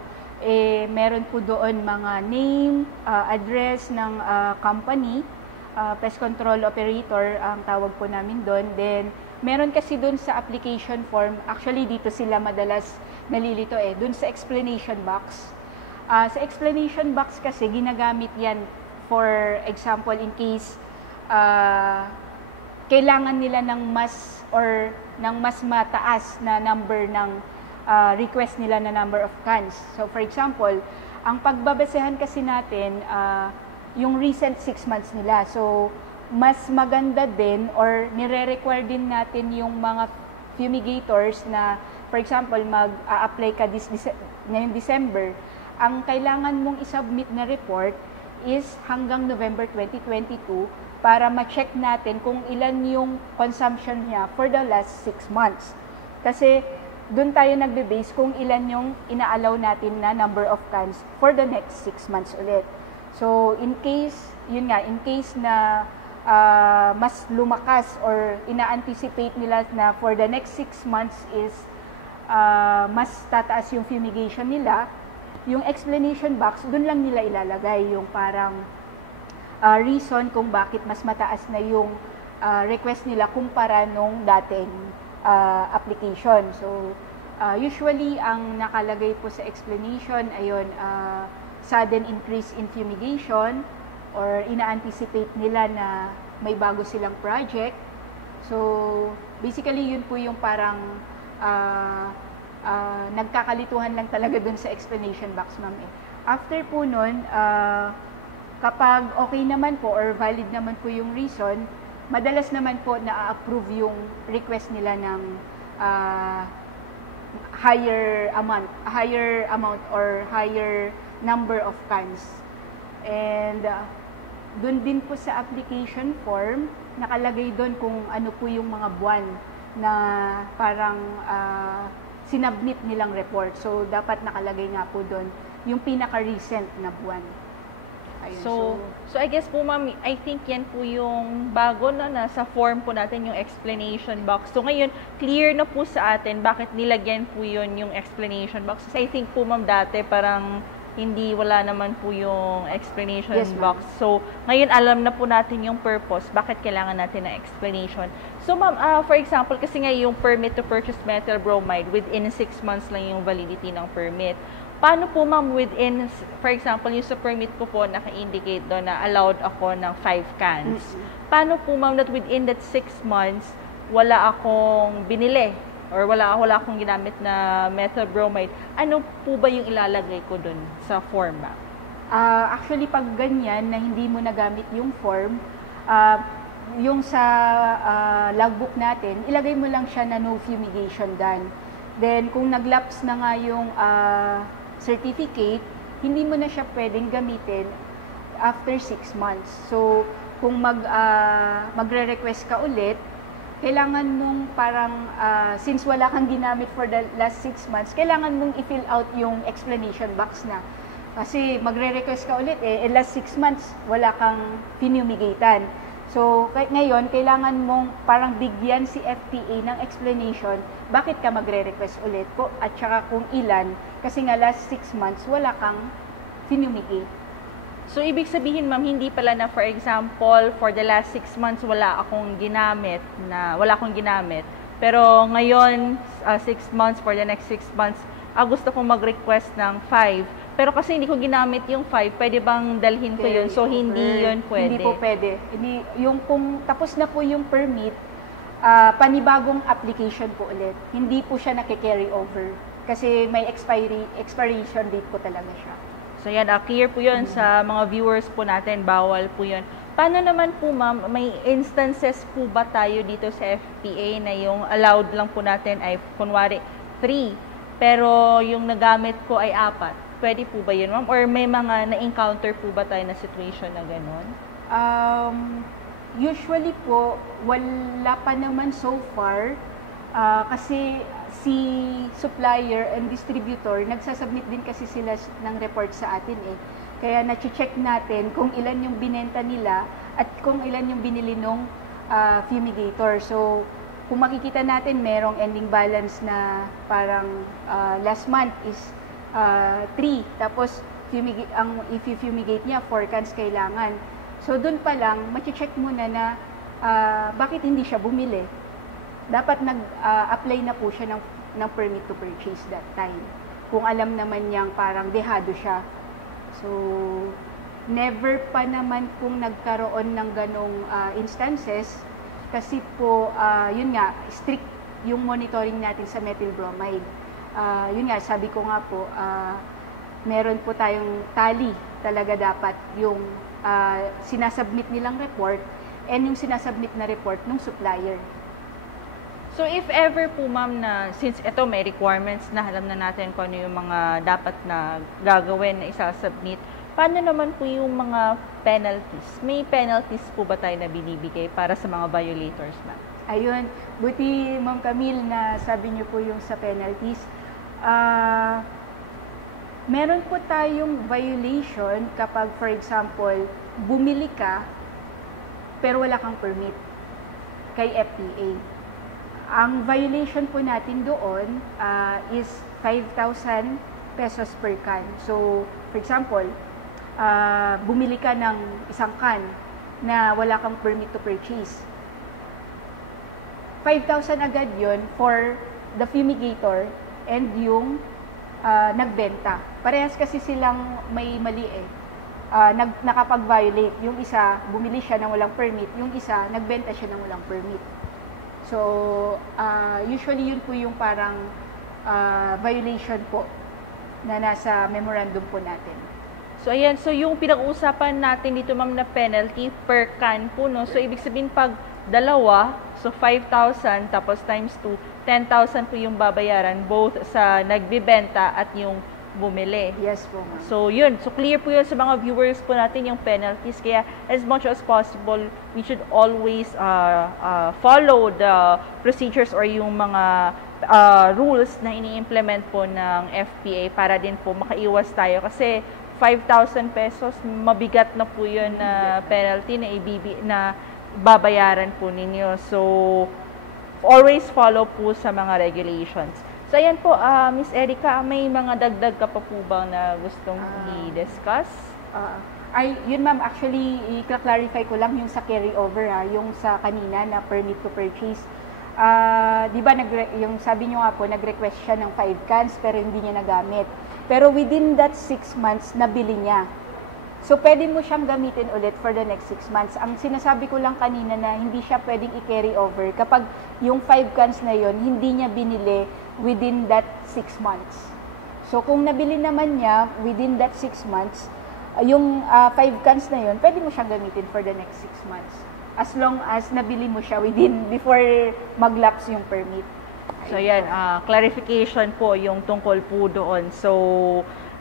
meron po doon mga name, address ng company, pest control operator, ang tawag po namin doon. Then, meron kasi doon sa application form, actually dito sila madalas nalilito doon sa explanation box. Sa explanation box kasi, ginagamit yan, for example, in case kailangan nila ng mas mataas na number ng request nila na number of cans. So, for example, ang pagbabasehan kasi natin, yung recent 6 months nila. So, mas maganda din or nire-require din natin yung mga fumigators na, for example, mag-a-apply ka ngayong December, ang kailangan mong isubmit na report is hanggang November 2022 para ma-check natin kung ilan yung consumption niya for the last 6 months. Kasi doon tayo nagbe-base kung ilan yung ina-allow natin na number of cans for the next 6 months ulit. So, in case na mas lumakas or ina-anticipate nila na for the next 6 months is mas tataas yung fumigation nila, yung explanation box, doon lang nila ilalagay yung parang reason kung bakit mas mataas na yung request nila kumpara nung dating application. So, usually, ang nakalagay po sa explanation, ayun, sudden increase in fumigation or ina-anticipate nila na may bago silang project. So, basically, yun po yung parang nagkakalituhan lang talaga dun sa explanation box, ma'am. After po nun, kapag okay naman po or valid naman po yung reason, madalas naman po na-approve yung request nila ng higher amount or higher number of cans. And doon din po sa application form, nakalagay doon kung ano po yung mga buwan na parang sinubmit nilang report. So, dapat nakalagay nga po doon yung pinaka-recent na buwan. Ayun, So I guess po ma'am, I think yan po yung bago na nasa form po natin yung explanation box. So ngayon, clear na po sa atin bakit nilagyan po yun yung explanation box. So I think po ma'am dati parang wala naman po yung explanation Yes, ma'am. box. So ngayon alam na po natin yung purpose, bakit kailangan natin ng explanation. So ma'am, for example, kasi nga yung permit to purchase methyl bromide, within 6 months lang yung validity ng permit. Paano po ma'am within, for example, yung sa permit ko po naka-indicate doon na allowed ako ng 5 cans. Paano po ma'am that within that 6 months, wala akong binili or wala akong ginamit na methyl bromide? Ano po ba yung ilalagay ko doon sa form ma'am? Actually, pag ganyan na hindi mo nagamit yung form, yung sa logbook natin, ilagay mo lang siya na no fumigation done. Then, kung naglaps na nga yung certificate, hindi mo na siya pwedeng gamitin after 6 months. So, kung magre-request ka ulit, kailangan mong parang, since wala kang ginamit for the last 6 months, kailangan mong i-fill out yung explanation box na. Kasi magre-request ka ulit, last 6 months, wala kang finumigatan. So, ngayon, kailangan mong parang bigyan si FTA ng explanation bakit ka magre-request ulit ko at saka kung ilan, kasi nga last 6 months, wala kang finumigate. So, ibig sabihin, ma'am, hindi pala na, for example, for the last 6 months, wala akong ginamit. Pero ngayon, 6 months, for the next 6 months, gusto kong mag-request ng 5. Pero kasi hindi ko ginamit yung 5, pwede bang dalhin ko yun? So, hindi yun pwede. Hindi po pwede. Yung kung tapos na po yung permit, panibagong application po ulit. Hindi po siya naki-carry over. Kasi may expiration date po talaga siya. So yan, clear po yun sa mga viewers po natin, bawal po yun. Paano naman po ma'am, may instances po ba tayo dito sa FPA na yung allowed lang po natin ay kunwari 3, pero yung nagamit ko ay 4? Pwede po ba yun ma'am? Or may mga na-encounter po ba tayo na situation na gano'n? Usually po, wala pa naman so far. Kasi si supplier and distributor, nagsasubmit din kasi sila ng report sa atin eh. Kaya na-check natin kung ilan yung binenta nila at kung ilan yung binili nung fumigator. So, kung makikita natin, merong ending balance na parang last month is 3. Tapos, ang i-fumigate niya, 4 cans kailangan. So, dun pa lang, ma-check muna na bakit hindi siya bumili. Dapat nag-apply na po siya ng permit to purchase that time. Kung alam naman niyang parang dehado siya. So, never pa naman kung nagkaroon ng ganong instances kasi po, yun nga, strict yung monitoring natin sa methyl bromide. Yun nga, sabi ko nga po, meron po tayong tally talaga dapat yung sinasubmit nilang report and yung sinasubmit na report ng supplier. So if ever po ma'am na, since ito may requirements na alam na natin kung ano yung mga dapat na gagawin na isasubmit, paano naman po yung mga penalties? May penalties po ba tayo na binibigay para sa mga violators ma'am? Ayun, buti Ma'am Camille na sabi niyo po yung sa penalties. Meron po tayong violation kapag for example, bumili ka pero wala kang permit kay FTA. Ang violation po natin doon is 5,000 pesos per can. So, for example, bumili ka ng isang can na wala kang permit to purchase. 5,000 agad yon for the fumigator and yung nagbenta. Parehas kasi silang may mali eh. Nakapag-violate. Yung isa, bumili siya ng walang permit. Yung isa, nagbenta siya ng walang permit. So, usually yun po yung parang violation po na nasa memorandum po natin. So, ayan. So, yung pinag-uusapan natin dito, ma'am, na penalty per can po, no? So, ibig sabihin, pag dalawa, so 5,000, tapos times 2, 10,000 po yung babayaran, both sa nagbibenta at yung bumili. Yes po, ma'am. So, yun. So, clear po yun sa mga viewers po natin yung penalties. Kaya, as much as possible, we should always follow the procedures or yung mga rules na ini-implement po ng FPA para din po makaiwas tayo. Kasi, 5,000 pesos, mabigat na po yun na penalty na babayaran po ninyo. So, always follow po sa mga regulations. So, ayan po, Miss Erica, may mga dagdag ka pa po bang na gustong i-discuss? Yun ma'am, actually, i-clarify ko lang yung sa carryover yung sa kanina na permit to purchase. Di ba, yung sabi nyo nga po, nag-request siya ng 5 cans pero hindi niya nagamit. Pero within that 6 months, nabili niya. So, pwede mo siyang gamitin ulit for the next 6 months. Ang sinasabi ko lang kanina na hindi siya pwedeng i-carry over kapag yung 5 cans na yon hindi niya binili within that 6 months. So, kung nabili naman niya within that 6 months, yung 5 cans na yon pwede mo siyang gamitin for the next 6 months. As long as nabili mo siya before mag-lapse yung permit. So, yan, clarification po yung tungkol po doon. So,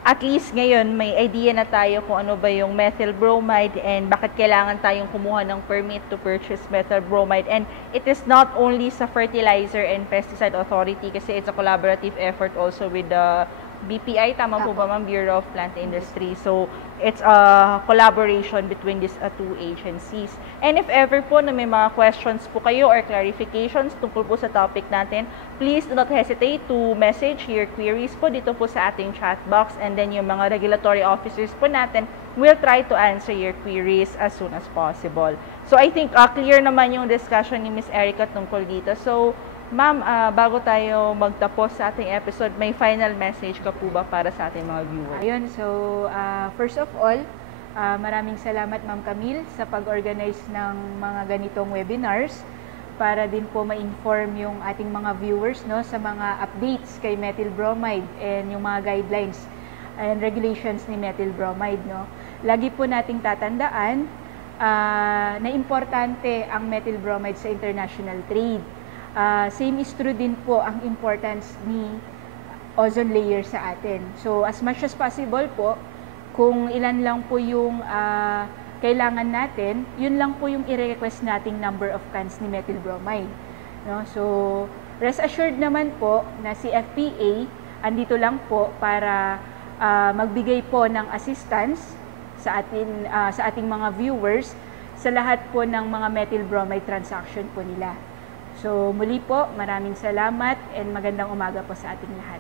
at least ngayon, may idea na tayo kung ano ba yung methyl bromide and bakit kailangan tayong kumuha ng permit to purchase methyl bromide. And it is not only sa Fertilizer and Pesticide Authority kasi it's a collaborative effort also with the BPI, tama po ba ma'am? Bureau of Plant Industry. So, it's a collaboration between these two agencies. And if ever po na may mga questions po kayo or clarifications tungkol po sa topic natin, please do not hesitate to message your queries po dito po sa ating chat box, and then yung mga regulatory officers po natin will try to answer your queries as soon as possible. So, I think clear naman yung discussion ni Ms. Erica tungkol dito. So, ma'am, bago tayo magtapos sa ating episode, may final message ka po ba para sa ating mga viewers? Ayun, so first of all, maraming salamat Ma'am Camille sa pag-organize ng mga ganitong webinars para din po ma-inform yung ating mga viewers sa mga updates kay methyl bromide and yung mga guidelines and regulations ni methyl bromide. Lagi po nating tatandaan na importante ang methyl bromide sa international trade. Same is true din po ang importance ni ozone layer sa atin. So, as much as possible po, kung ilan lang po yung kailangan natin, yun lang po yung i-request nating number of cans ni methyl bromide. So, rest assured naman po na si FPA andito lang po para magbigay po ng assistance sa ating mga viewers sa lahat po ng mga methyl bromide transaction po nila. So, muli po, maraming salamat and magandang umaga po sa ating lahat.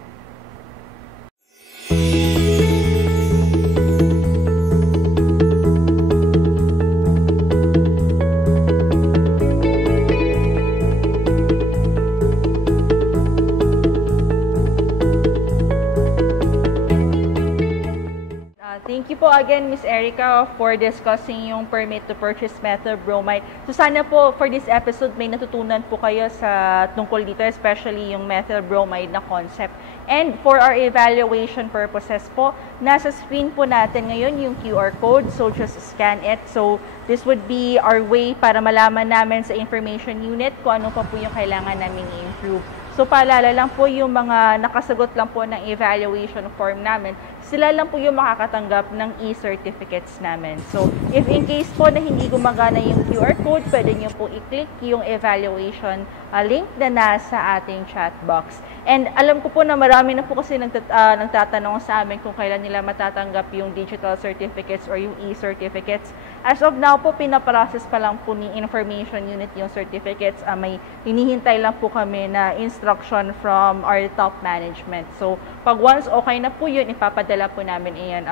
Thank you po again, Ms. Erica, for discussing yung permit to purchase methyl bromide. So sana po for this episode may natutunan po kayo sa tungkol dito, especially yung methyl bromide na concept. And for our evaluation purposes po, nasa screen po natin ngayon yung QR code, so just scan it. So this would be our way para malaman namin sa information unit kung ano pa po yung kailangan namin i-improve. So, paalala lang po yung mga nakasagot lang po ng evaluation form namin, sila lang po yung makakatanggap ng e-certificates namin. So, if in case po na hindi gumagana yung QR code, pwede nyo po i-click yung evaluation link na nasa ating chat box. And alam ko po na marami na po kasi nagtatanong sa amin kung kailan nila matatanggap yung digital certificates or yung e-certificates. As of now po, pinaprocess pa lang po ni information unit yung certificates. May hinihintay lang po kami na instruction from our top management. So, pag once okay na po yun, ipapadala po namin iyan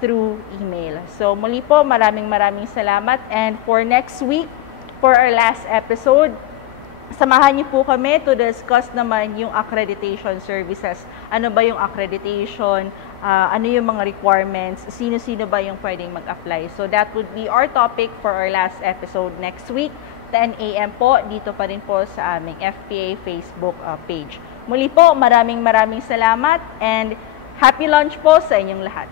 through email. So, muli po, maraming salamat. And for next week, for our last episode, samahan niyo po kami to discuss naman yung accreditation services. Ano ba yung accreditation? Ano yung mga requirements? Sino-sino ba yung pwedeng mag-apply? So that would be our topic for our last episode next week, 10 a.m. po, dito pa rin po sa aming FPA Facebook page. Muli po, maraming salamat and happy lunch po sa inyong lahat.